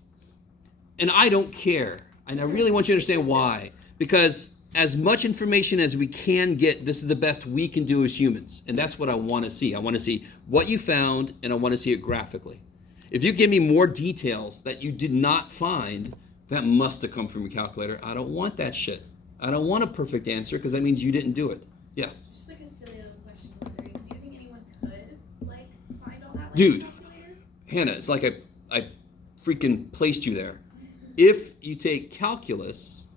And I don't care. And I really want you to understand why. Because as much information as we can get, this is the best we can do as humans. And that's what I want to see. I want to see what you found, and I want to see it graphically. If you give me more details that you did not find, that must have come from your calculator. I don't want that shit. I don't want a perfect answer because that means you didn't do it. Yeah. Just like a silly little question, wondering, do you think anyone could find all that? Dude, Hannah, it's like I freaking placed you there. If you take calculus,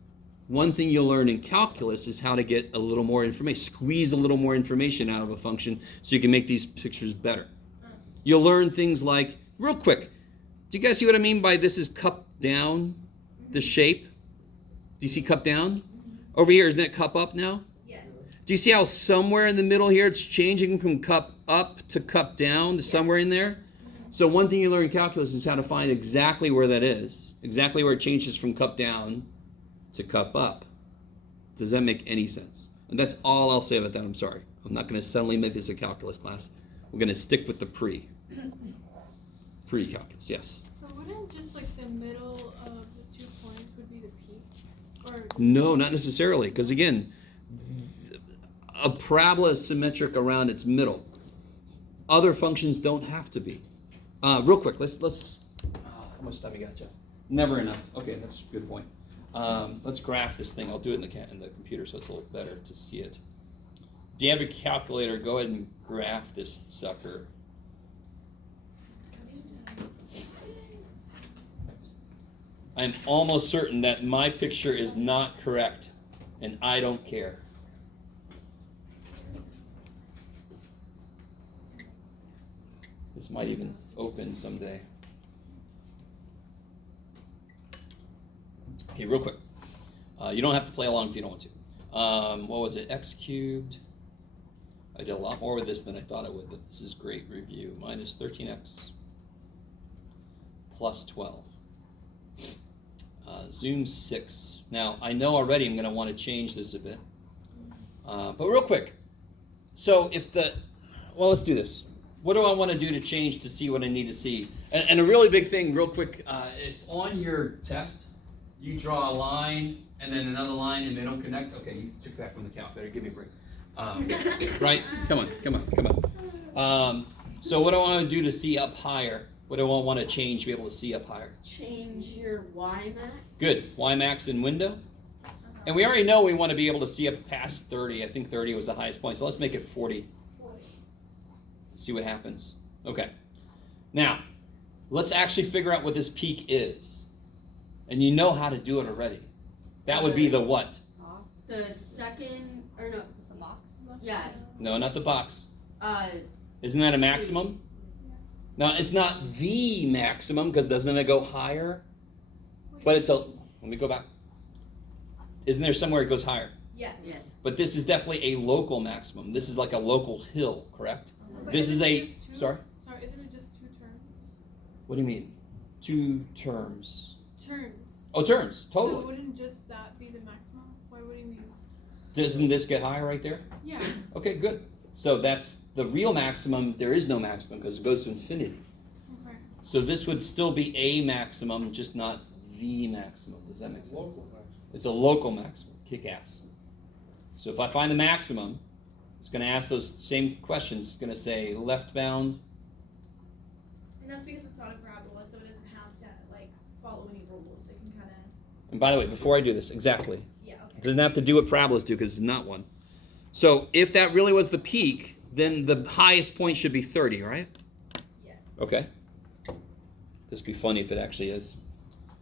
one thing you'll learn in calculus is how to get a little more information, squeeze a little more information out of a function so you can make these pictures better. You'll learn things like, real quick, do you guys see what I mean by this is cup down, the shape? Do you see cup down? Over here, isn't it cup up now? Yes. Do you see how somewhere in the middle here it's changing from cup up to cup down to somewhere in there? So one thing you learn in calculus is how to find exactly where that is, exactly where it changes from cup down to cup up. Does that make any sense? And that's all I'll say about that. I'm sorry. I'm not going to suddenly make this a calculus class. We're going to stick with the pre-calculus, yes. So wouldn't just like the middle of the 2 points would be the peak? Or No, not necessarily, because again, a parabola is symmetric around its middle. Other functions don't have to be. Real quick, let's. How much time you got, Jeff? Never enough. Okay, that's a good point. Let's graph this thing. I'll do it in the computer so it's a little better to see it. If you have a calculator, go ahead and graph this sucker. I'm almost certain that my picture is not correct, and I don't care. This might even open someday. Okay, real quick. You don't have to play along if you don't want to. What was it? X cubed. I did a lot more with this than I thought I would, but this is great review. Minus 13x plus 12. Zoom 6. Now, I know already I'm going to want to change this a bit. But real quick. So let's do this. What do I want to do to change to see what I need to see? And a really big thing, real quick, if on your test, you draw a line and then another line and they don't connect, okay, you took that from the calculator, give me a break. Right? Come on. So what do I want to do to see up higher? What do I want to change to be able to see up higher? Change your Y max. Good. Y max in window. And we already know we want to be able to see up past 30. I think 30 was the highest point. So let's make it 40. See what happens. Okay. Now, let's actually figure out what this peak is. And you know how to do it already. That would be the what? The second, or no, The box? yeah. No, not the box. Isn't that a maximum? No, it's not the maximum, because doesn't it go higher? But it's let me go back. Isn't there somewhere it goes higher? Yes. Yes. But this is definitely a local maximum. This is like a local hill, correct? But This is isn't it a, just two? sorry? Sorry, isn't it just 2 terms? What do you mean? 2 terms. Terms. Oh, terms, So totally. wouldn't just that be the maximum? Why wouldn't you? Doesn't this get higher right there? Yeah. Okay, good. So that's the real maximum. There is no maximum because it goes to infinity. Okay. So this would still be a maximum, just not the maximum. Does that make sense? Local maximum. It's a local maximum. Kick ass. So if I find the maximum, it's going to ask those same questions. It's going to say left bound. And that's because it's not a parabola, so it doesn't have to like follow any rules. It can kind of. And by the way, before I do this, exactly. Yeah. It Okay. doesn't have to do what parabolas do because it's not one. So if that really was the peak, then the highest point should be 30, right? Yeah. Okay. This would be funny if it actually is.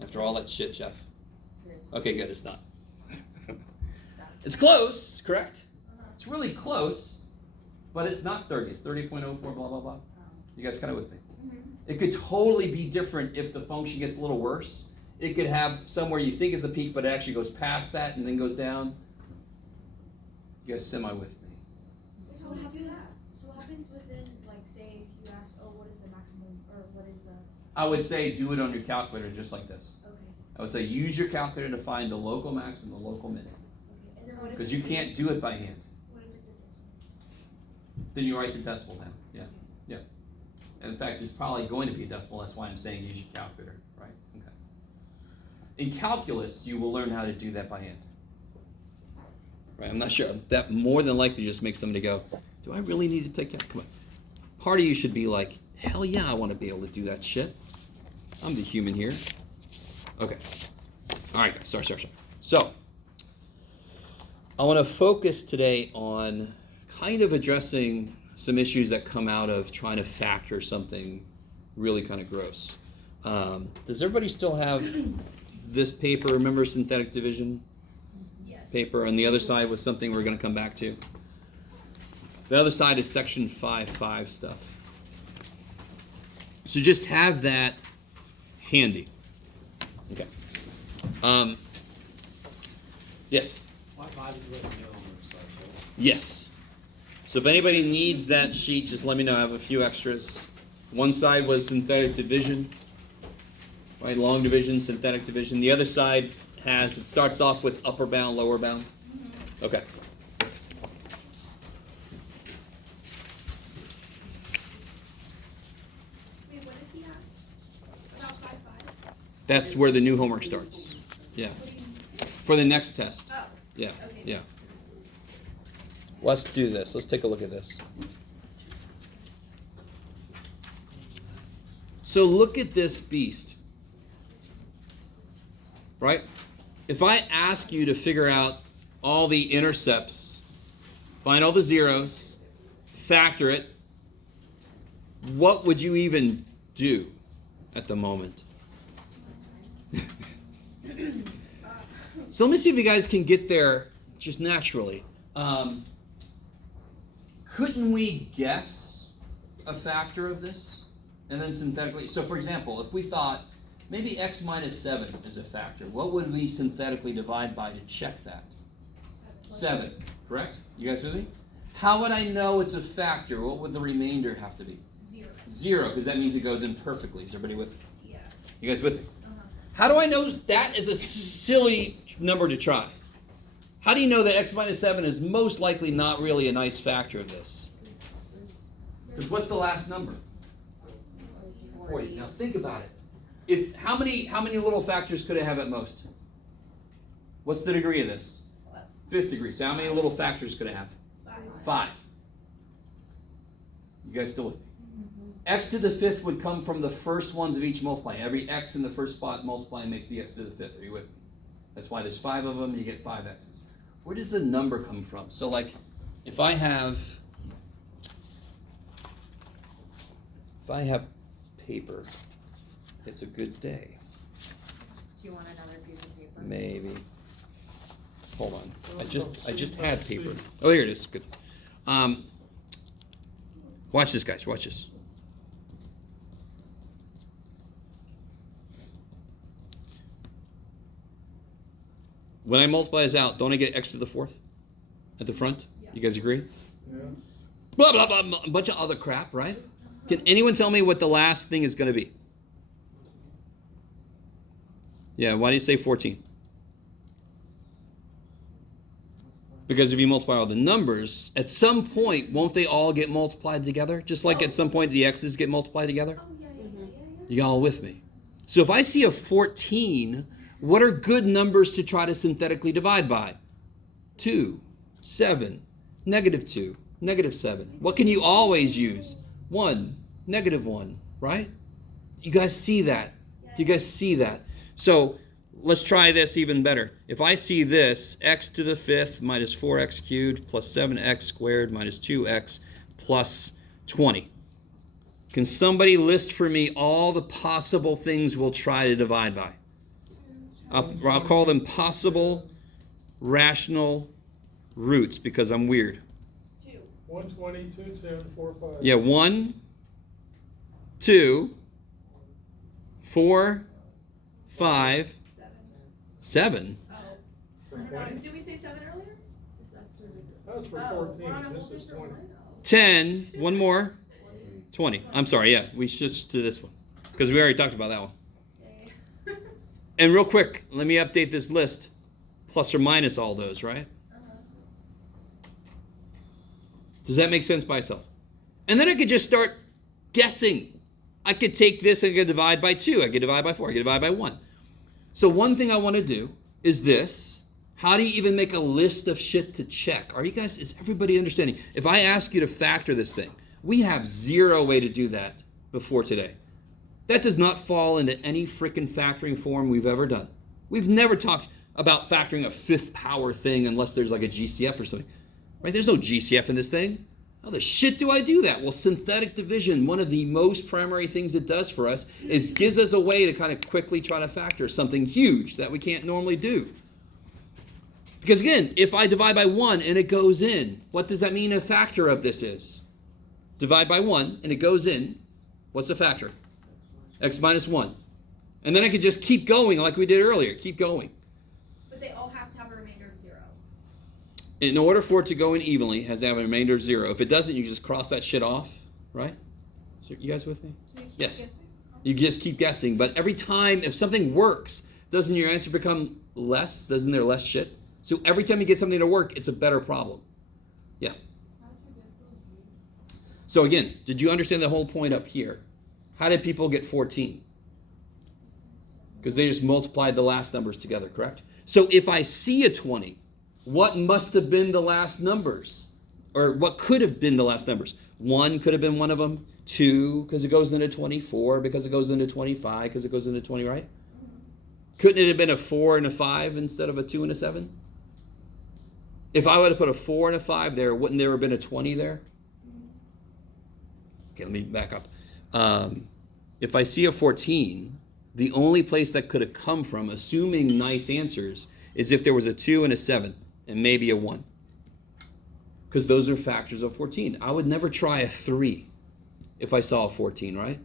After all that shit, Jeff. Yes. Okay, good. It's not. It's close, correct? It's really close, but it's not 30. It's 30.04, blah, blah, blah. You guys kind of with me? It could totally be different if the function gets a little worse. It could have somewhere you think is a peak, but it actually goes past that and then goes down. You guys semi with me? So what happens? So what happens within, like, say, if you ask, oh, what is the maximum, or what is the? I would say do it on your calculator just like this. Okay. I would say use your calculator to find the local max and the local min. Okay. And then what if? Because you can't do it by hand. What if it's a decimal? Then you write the decimal down. Yeah. Yeah. And in fact, it's probably going to be a decimal. That's why I'm saying use your calculator, right? Okay. In calculus, you will learn how to do that by hand. Right? I'm not sure. That more than likely just makes somebody go, do I really need to take that? Come on. Part of you should be like, hell yeah, I want to be able to do that shit. I'm the human here. Okay. All right, guys. Sorry. So, I want to focus today on kind of addressing some issues that come out of trying to factor something really kind of gross. Does everybody still have this paper? Remember synthetic division? Yes. Paper on the other side was something we're going to come back to. The other side is section 5.5 stuff. So just have that handy. Okay. Yes. 5.5 is written down on the side, so. Yes. So if anybody needs that sheet, just let me know. I have a few extras. One side was synthetic division, right? Long division, synthetic division. The other side it starts off with upper bound, lower bound. Okay. That's where the new homework starts. Yeah. For the next test. Oh, Yeah. okay. Yeah. Let's do this. Let's take a look at this. So look at this beast. Right? If I ask you to figure out all the intercepts, find all the zeros, factor it, what would you even do at the moment? So let me see if you guys can get there just naturally. Couldn't we guess a factor of this? And then synthetically, so for example, if we thought maybe x minus 7 is a factor, what would we synthetically divide by to check that? 7, correct? You guys with me? How would I know it's a factor? What would the remainder have to be? 0. 0, because that means it goes in perfectly. Is everybody with me? Yes. You guys with me? Uh-huh. How do I know that is a silly number to try? How do you know that x minus 7 is most likely not really a nice factor of this? Because what's the last number? 40. Now think about it. If how many little factors could it have at most? What's the degree of this? 5th degree. So how many little factors could it have? 5. You guys still with me? X to the 5th would come from the first ones of each multiplying. Every x in the first spot multiplying makes the x to the 5th. Are you with me? That's why there's 5 of them, you get 5 x's. Where does the number come from? So like, if I have paper, it's a good day. Do you want another piece of paper? Maybe. Hold on. I just had paper. Oh, here it is. Good. Watch this, guys. Watch this. When I multiply this out, don't I get x to the 4th at the front? Yeah. You guys agree? Yeah. Blah, blah, blah, a bunch of other crap, right? Can anyone tell me what the last thing is going to be? Yeah, why do you say 14? Because if you multiply all the numbers, at some point, won't they all get multiplied together? Just like at some point the x's get multiplied together? Oh, yeah, yeah, yeah, yeah. You all with me? So if I see a 14, what are good numbers to try to synthetically divide by? 2, 7, -2, -7. What can you always use? 1, -1, right? You guys see that? Do you guys see that? So let's try this even better. If I see this, x to the 5th minus 4x cubed plus 7x squared minus 2x plus 20. Can somebody list for me all the possible things we'll try to divide by? I'll call them possible rational roots because I'm weird. 2. 120, 210, 4, 5. Yeah, 1, 2, 4, 5, 7. Oh. For 20? Did we say 7 earlier? That was for Oh, we're on 14. a This whole is different 20. one. 10, one more, 20. I'm sorry, yeah, we switched to this one because we already talked about that one. Okay. And real quick, let me update this list, plus or minus all those, right? Does that make sense by itself? And then I could just start guessing. I could take this and I could divide by 2. I could divide by 4. I could divide by 1. So one thing I want to do is this. How do you even make a list of shit to check? Is everybody understanding? If I ask you to factor this thing, we have 0 way to do that before today. That does not fall into any freaking factoring form we've ever done. We've never talked about factoring a 5th power thing unless there's like a GCF or something. Right? There's no GCF in this thing. How the shit do I do that? Well, synthetic division, one of the most primary things it does for us is gives us a way to kind of quickly try to factor something huge that we can't normally do. Because again, if I divide by 1 and it goes in, what does that mean a factor of this is? Divide by 1 and it goes in, what's the factor? X minus 1. And then I could just keep going like we did earlier. Keep going. But they all have to have a remainder of 0. In order for it to go in evenly, it has to have a remainder of 0. If it doesn't, you just cross that shit off, right? So you guys with me? Can you keep Yes. guessing? You just keep guessing. But every time, if something works, doesn't your answer become less? Doesn't there less shit? So every time you get something to work, it's a better problem. Yeah. So again, did you understand the whole point up here? How did people get 14? Because they just multiplied the last numbers together, correct? So if I see a 20, what must have been the last numbers? Or what could have been the last numbers? 1 could have been one of them. 2, because it goes into 24, because it goes into 25, because it goes into 20, right? Couldn't it have been a 4 and a 5 instead of a 2 and a 7? If I would have put a 4 and a 5 there, wouldn't there have been a 20 there? Okay, let me back up. If I see a 14, the only place that could have come from, assuming nice answers, is if there was a 2 and a 7, and maybe a 1. Because those are factors of 14. I would never try a 3 if I saw a 14, right?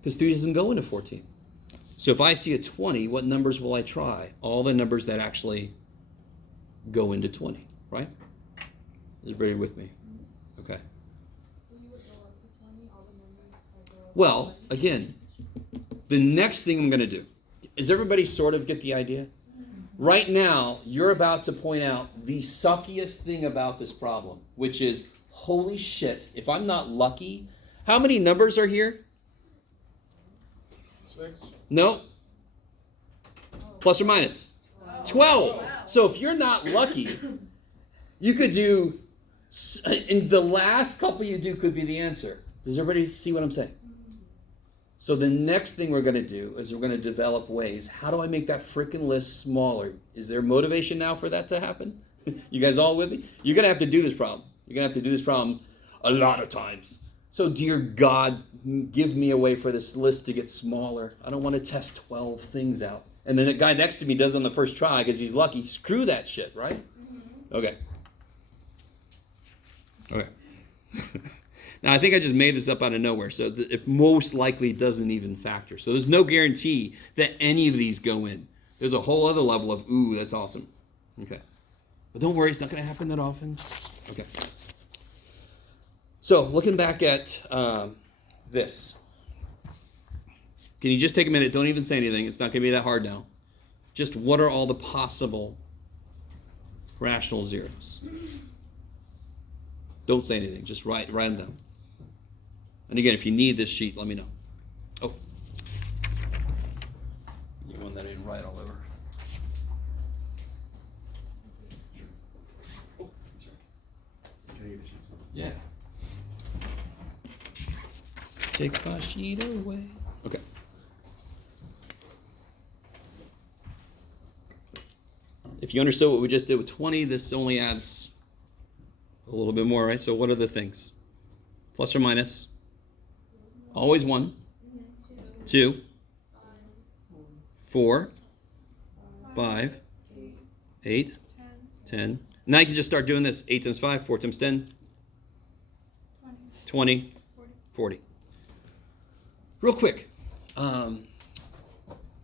Because 3 doesn't go into 14. So if I see a 20, what numbers will I try? All the numbers that actually go into 20, right? Is everybody with me? Okay. So you would go up to 20, all the numbers that go up to Well, 20? again, the next thing I'm going to do, does everybody sort of get the idea? Right now, you're about to point out the suckiest thing about this problem, which is, holy shit, if I'm not lucky, how many numbers are here? 6. No. Plus or minus? 12. So if you're not lucky, you could do, in the last couple you do could be the answer. Does everybody see what I'm saying? So the next thing we're going to do is we're going to develop ways. How do I make that freaking list smaller? Is there motivation now for that to happen? You guys all with me? You're going to have to do this problem. You're going to have to do this problem a lot of times. So dear God, give me a way for this list to get smaller. I don't want to test 12 things out. And then the guy next to me does it on the first try because he's lucky. Screw that shit, right? Okay. Okay. Now, I think I just made this up out of nowhere, so it most likely doesn't even factor. So there's no guarantee that any of these go in. There's a whole other level of, ooh, that's awesome. Okay. But don't worry, it's not going to happen that often. Okay. So looking back at this. Can you just take a minute? Don't even say anything. It's not going to be that hard now. Just what are all the possible rational zeros? Don't say anything. Just write them down. And again, if you need this sheet, let me know. Oh. You want that I didn't write all over. Sure. Oh, sorry. Can I get the sheet? Yeah. Take my sheet away. Okay. If you understood what we just did with 20, this only adds a little bit more, right? So what are the things? Plus or minus? Always 1. 2. 4. 5. 8. 10. Now you can just start doing this. 8 times 5, 4 times 10. 20. 40. Real quick. I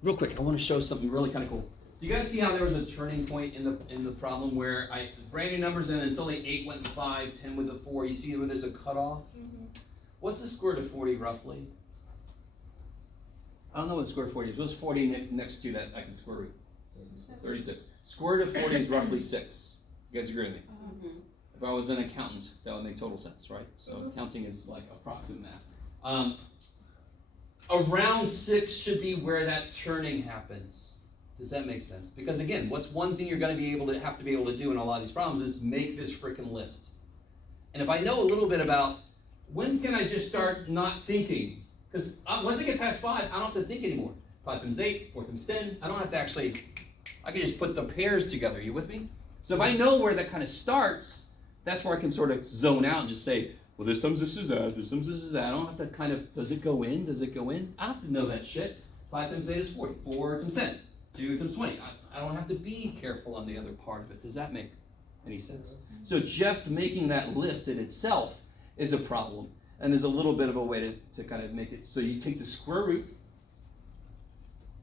want to show something really kind of cool. Do you guys see how there was a turning point in the problem where I brand new numbers in and suddenly 8 went to 5, 10 went to 4. You see where there's a cutoff? Mm-hmm. What's the square root of 40 roughly? I don't know what the square root of 40 is. What's 40 next to that I can square root? 36. Square root of 40 is roughly 6. You guys agree with me? Mm-hmm. If I was an accountant, that would make total sense, right? So accounting is like approximate math. Around 6 should be where that turning happens. Does that make sense? Because again, what's one thing you're going to have to be able to do in a lot of these problems is make this frickin' list. And if I know a little bit about when can I just start not thinking? Because once I get past 5, I don't have to think anymore. 5 times 8, 4 times 10, I don't have to actually, I can just put the pairs together. Are you with me? So if I know where that kind of starts, that's where I can sort of zone out and just say, well, this times this is that, this times this is that. I don't have to kind of, does it go in? Does it go in? I don't have to know that shit. 5 times 8 is 40. 4 times 10. 2 times 20. I don't have to be careful on the other part of it. Does that make any sense? So just making that list in itself is a problem. And there's a little bit of a way to kind of make it. So you take the square root,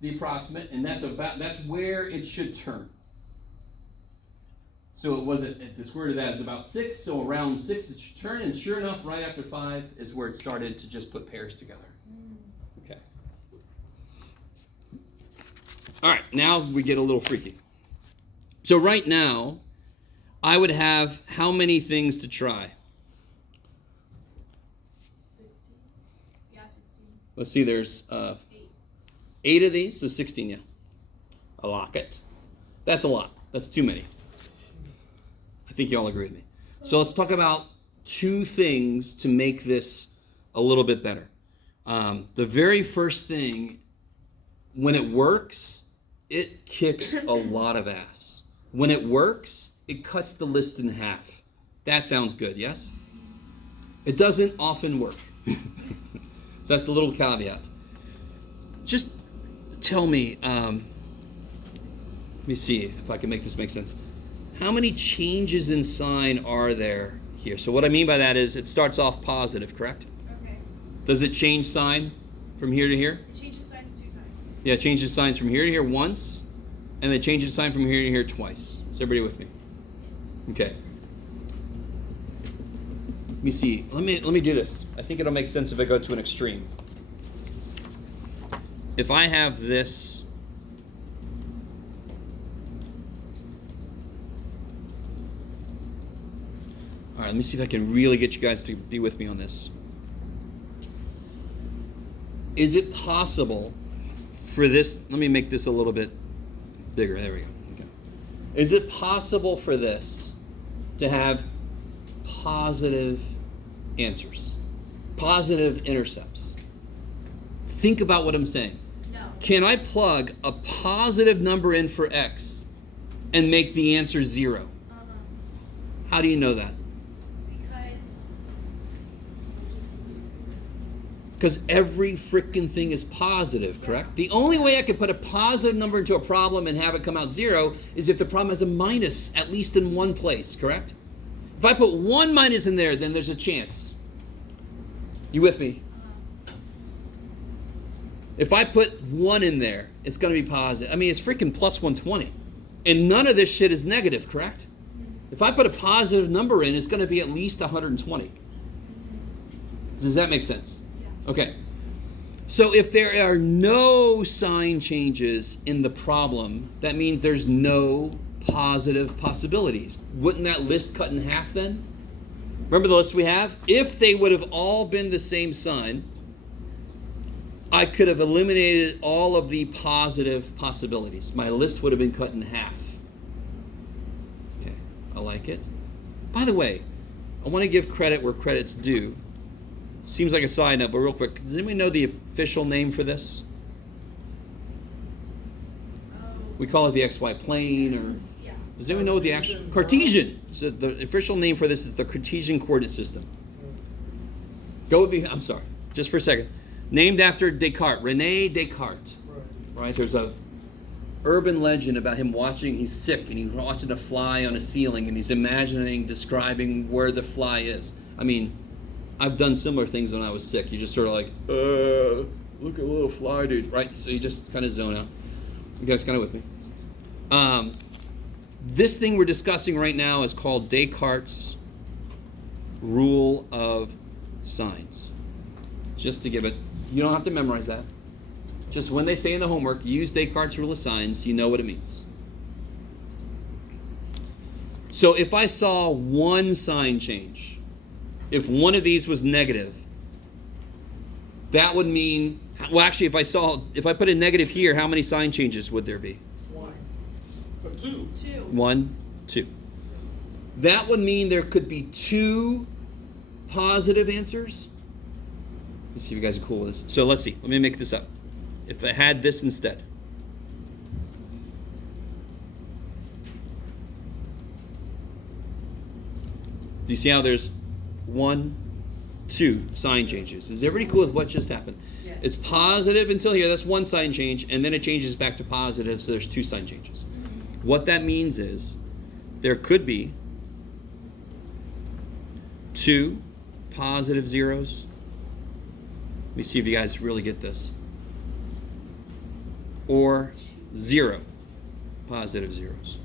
the approximate, and that's where it should turn. So it was the square root of that is about 6. So around 6 it should turn. And sure enough, right after 5 is where it started to just put pairs together. Okay. All right, now we get a little freaky. So right now, I would have how many things to try? 16. Yeah, 16. Let's see, there's 8. 8 of these, so 16, yeah. I like it. That's a lot. That's too many. I think you all agree with me. So let's talk about 2 things to make this a little bit better. The very first thing, when it works, it kicks a lot of ass. When it works, it cuts the list in half. That sounds good, yes? It doesn't often work. So that's the little caveat. Just tell me, let me see if I can make this make sense. How many changes in sign are there here? So what I mean by that is it starts off positive, correct? Okay. Does it change sign from here to here? It changes signs 2 times. Yeah, it changes signs from here to here once, and then changes sign from here to here twice. Is everybody with me? Okay. Let me see. Let me do this. I think it'll make sense if I go to an extreme. If I have this, all right, let me see if I can really get you guys to be with me on this. Is it possible for this, let me make this a little bit bigger. There we go. Okay. Is it possible for this to have positive answers, positive intercepts? Think about what I'm saying. No. Can I plug a positive number in for x and make the answer 0? How do you know that? Because every freaking thing is positive, correct? The only way I could put a positive number into a problem and have it come out 0 is if the problem has a minus, at least in one place, correct? If I put 1 minus in there, then there's a chance. You with me? If I put 1 in there, it's going to be positive. I mean, it's freaking plus 120. And none of this shit is negative, correct? If I put a positive number in, it's going to be at least 120. Does that make sense? Okay. So if there are no sign changes in the problem, that means there's no positive possibilities. Wouldn't that list cut in half then? Remember the list we have? If they would have all been the same sign, I could have eliminated all of the positive possibilities. My list would have been cut in half. Okay, I like it. By the way, I want to give credit where credit's due. Seems like a side note, but real quick, does anybody know the official name for this? We call it the XY plane, or Yeah. does anyone know what the actual Cartesian? So the official name for this is the Cartesian coordinate system. Go with me. I'm sorry, just for a second. Named after Descartes, René Descartes. Right? There's a urban legend about him watching. He's sick and he's watching a fly on a ceiling, and he's imagining, describing where the fly is. I mean, I've done similar things when I was sick. You just sort of like, look at a little fly, dude, right? So you just kind of zone out. You guys kind of with me? This thing we're discussing right now is called Descartes' rule of signs. Just to give it, you don't have to memorize that. Just when they say in the homework, use Descartes' rule of signs, you know what it means. So if I saw one sign change, if one of these was negative, that would mean, well, actually, if I put a negative here, how many sign changes would there be? 1. But 2. 1, 2. That would mean there could be 2 positive answers. Let's see if you guys are cool with this. So let's see. Let me make this up. If I had this instead. Do you see how there's 1, 2 sign changes? Is everybody cool with what just happened? Yes. It's positive until here. That's 1 sign change, and then it changes back to positive, so there's 2 sign changes. What that means is there could be 2 positive zeros. Let me see if you guys really get this. Or 0 positive zeros.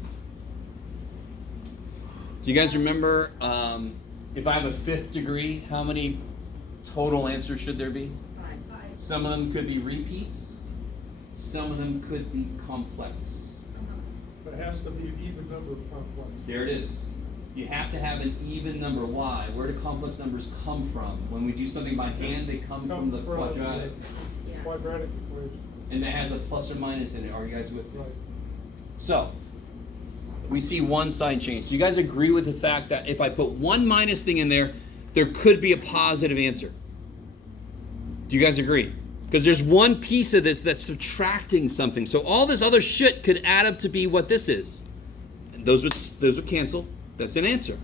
Do you guys remember, if I have a 5th degree, how many total answers should there be? 5. Some of them could be repeats. Some of them could be complex. But it has to be an even number of complex. There it is. You have to have an even number. Why? Where do complex numbers come from? When we do something by hand, they come from the quadratic. Yeah. Quadratic equation. and that has a plus or minus in it. Are you guys with me? Right. So, we see one sign change. Do you guys agree with the fact that if I put one minus thing in there, there could be a positive answer? Do you guys agree? Because there's one piece of this that's subtracting something. So all this other shit could add up to be what this is. And those would cancel. That's an answer.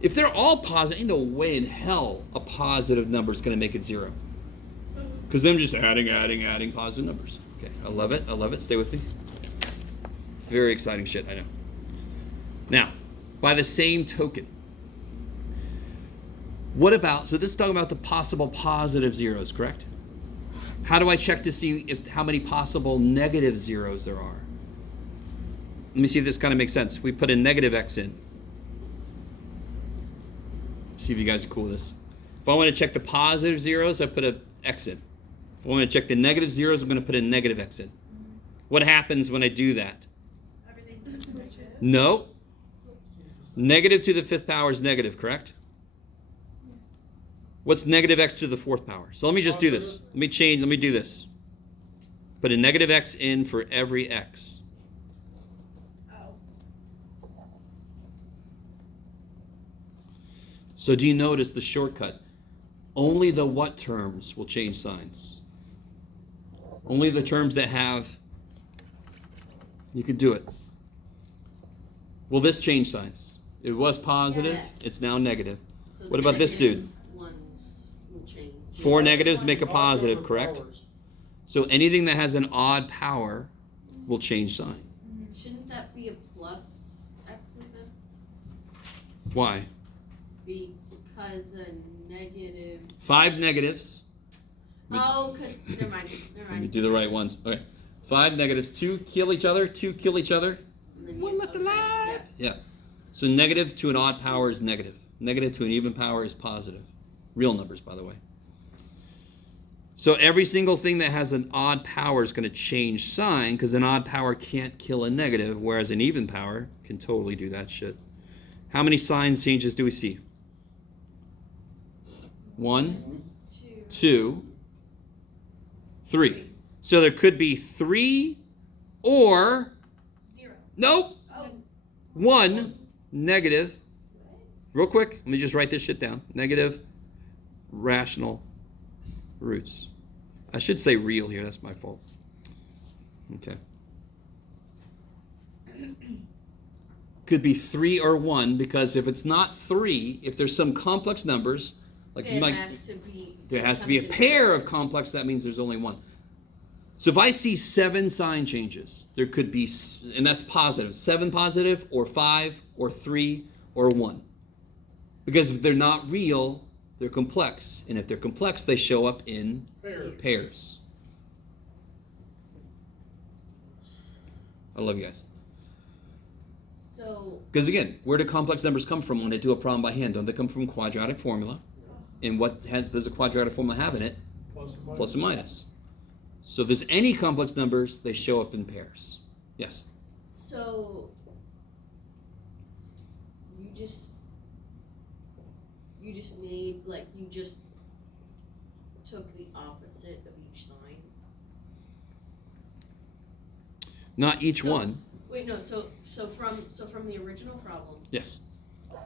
If they're all positive, ain't no way in hell a positive number is going to make it 0. Because them just adding positive numbers. Okay, I love it. I love it. Stay with me. Very exciting shit, I know. Now, by the same token, what about, so this is talking about the possible positive zeros, correct? How do I check to see how many possible negative zeros there are? Let me see if this kind of makes sense. We put a negative x in. See if you guys are cool with this. If I want to check the positive zeros, I put a x in. If I want to check the negative zeros, I'm going to put a negative x in. What happens when I do that? Everything switches. No. Negative to the 5th power is negative, correct? What's negative x to the 4th power? So let me just do this. Let me do this. Put a negative x in for every x. Oh. So do you notice the shortcut? Only the what terms will change signs? Only the terms that have, you could do it. Will this change signs? It was positive, Yes. it's now negative. So What the about this dude? negative ones will change. 4 negatives make a Odd positive, number correct? powers. So anything that has an odd power will change sign. Shouldn't that be a plus x then? Why? Because a negative. 5 negatives. Oh, never mind. Let me do the right ones. Okay. 5 negatives. 2 kill each other. 2 kill each other. And then One left alive. Yeah. Yeah. So negative to an odd power is negative. Negative to an even power is positive. Real numbers, by the way. So every single thing that has an odd power is going to change sign because an odd power can't kill a negative, whereas an even power can totally do that shit. How many sign changes do we see? 1, 2, 3. So there could be 3 or 0. nope. Oh. 1 negative. Real quick, let me just write this shit down. Negative rational roots. I should say real here. That's my fault. Okay. Could be 3 or 1 because if it's not 3, if there's some complex numbers, like you It might, has to be. there has to be a pair of complex. That means there's only 1. So if I see 7 sign changes, there could be, and that's positive, 7 positive or 5 or 3 or 1. Because if they're not real, they're complex. And if they're complex, they show up in pairs. I love you guys. So. Because again, where do complex numbers come from when they do a problem by hand? Don't they come from quadratic formula? And what does a quadratic formula have in it? Plus and minus. So if there's any complex numbers, they show up in pairs. Yes? So. You just made, like, you just took the opposite of each sign. Not each So- one. Wait, no, so from the original problem. Yes.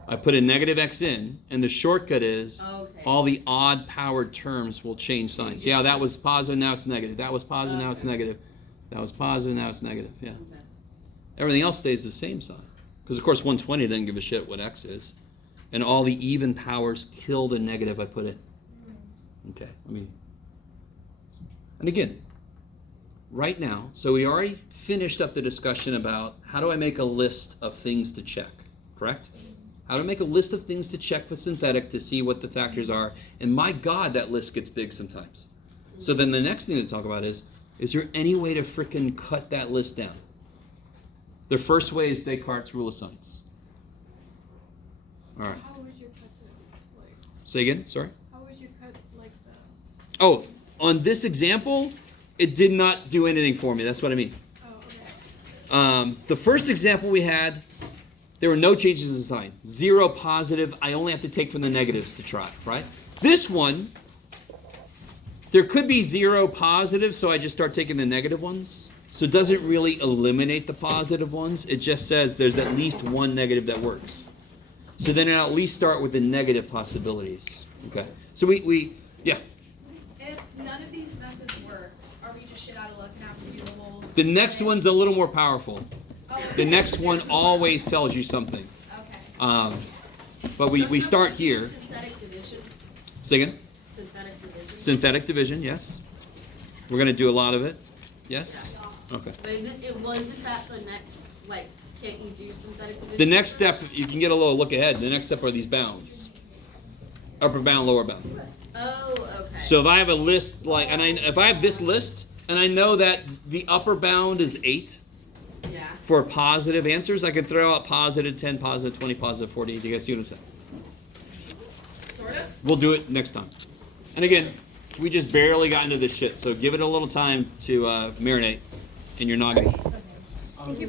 I put a negative x in, and the shortcut is Okay. all the odd powered terms will change signs. Yeah, that was positive, now it's negative. That was positive, now it's negative. That was positive, now it's negative. Yeah. Okay. Everything else stays the same sign. Because, of course, 120 doesn't give a shit what x is. And all the even powers kill the negative I put in. Okay, let me. And again, right now, so we already finished up the discussion about how do I make a list of things to check, correct? How do I make a list of things to check with synthetic to see what the factors are? And my God, that list gets big sometimes. So then the next thing to talk about is there any way to frickin' cut that list down? The first way is Descartes' rule of signs. All right. How was your cut like? Say again, sorry? How was your cut like the? Oh, on this example, it did not do anything for me. That's what I mean. Oh, okay. The first example we had, there were no changes in sign. 0 positive. I only have to take from the negatives to try, right? This one, There could be 0 positive, so I just start taking the negative ones. So it doesn't really eliminate the positive ones. It just says there's at least one negative that works. So then I'll at least start with the negative possibilities. Okay. So yeah. If none of these methods work, are we just shit out of luck and have to do the whole? The next one's a little more powerful. Oh, The next one always tells you something. Okay. But we start here. Synthetic division. Say again? Synthetic division. Synthetic division, yes. We're going to do a lot of it. Yes? Okay. But isn't that the next, like, can't you do synthetic division? The next step, you can get a little look ahead. The next step are these bounds. Upper bound, lower bound. Oh, okay. So if I have a list if I have this list and I know that the upper bound is 8 Yeah. for positive answers, I can throw out positive 10, positive 20, positive 40. Do you guys see what I'm saying? Sort of. We'll do it next time. And again, we just barely got into this shit, so give it a little time to marinate in your noggin. Thank you for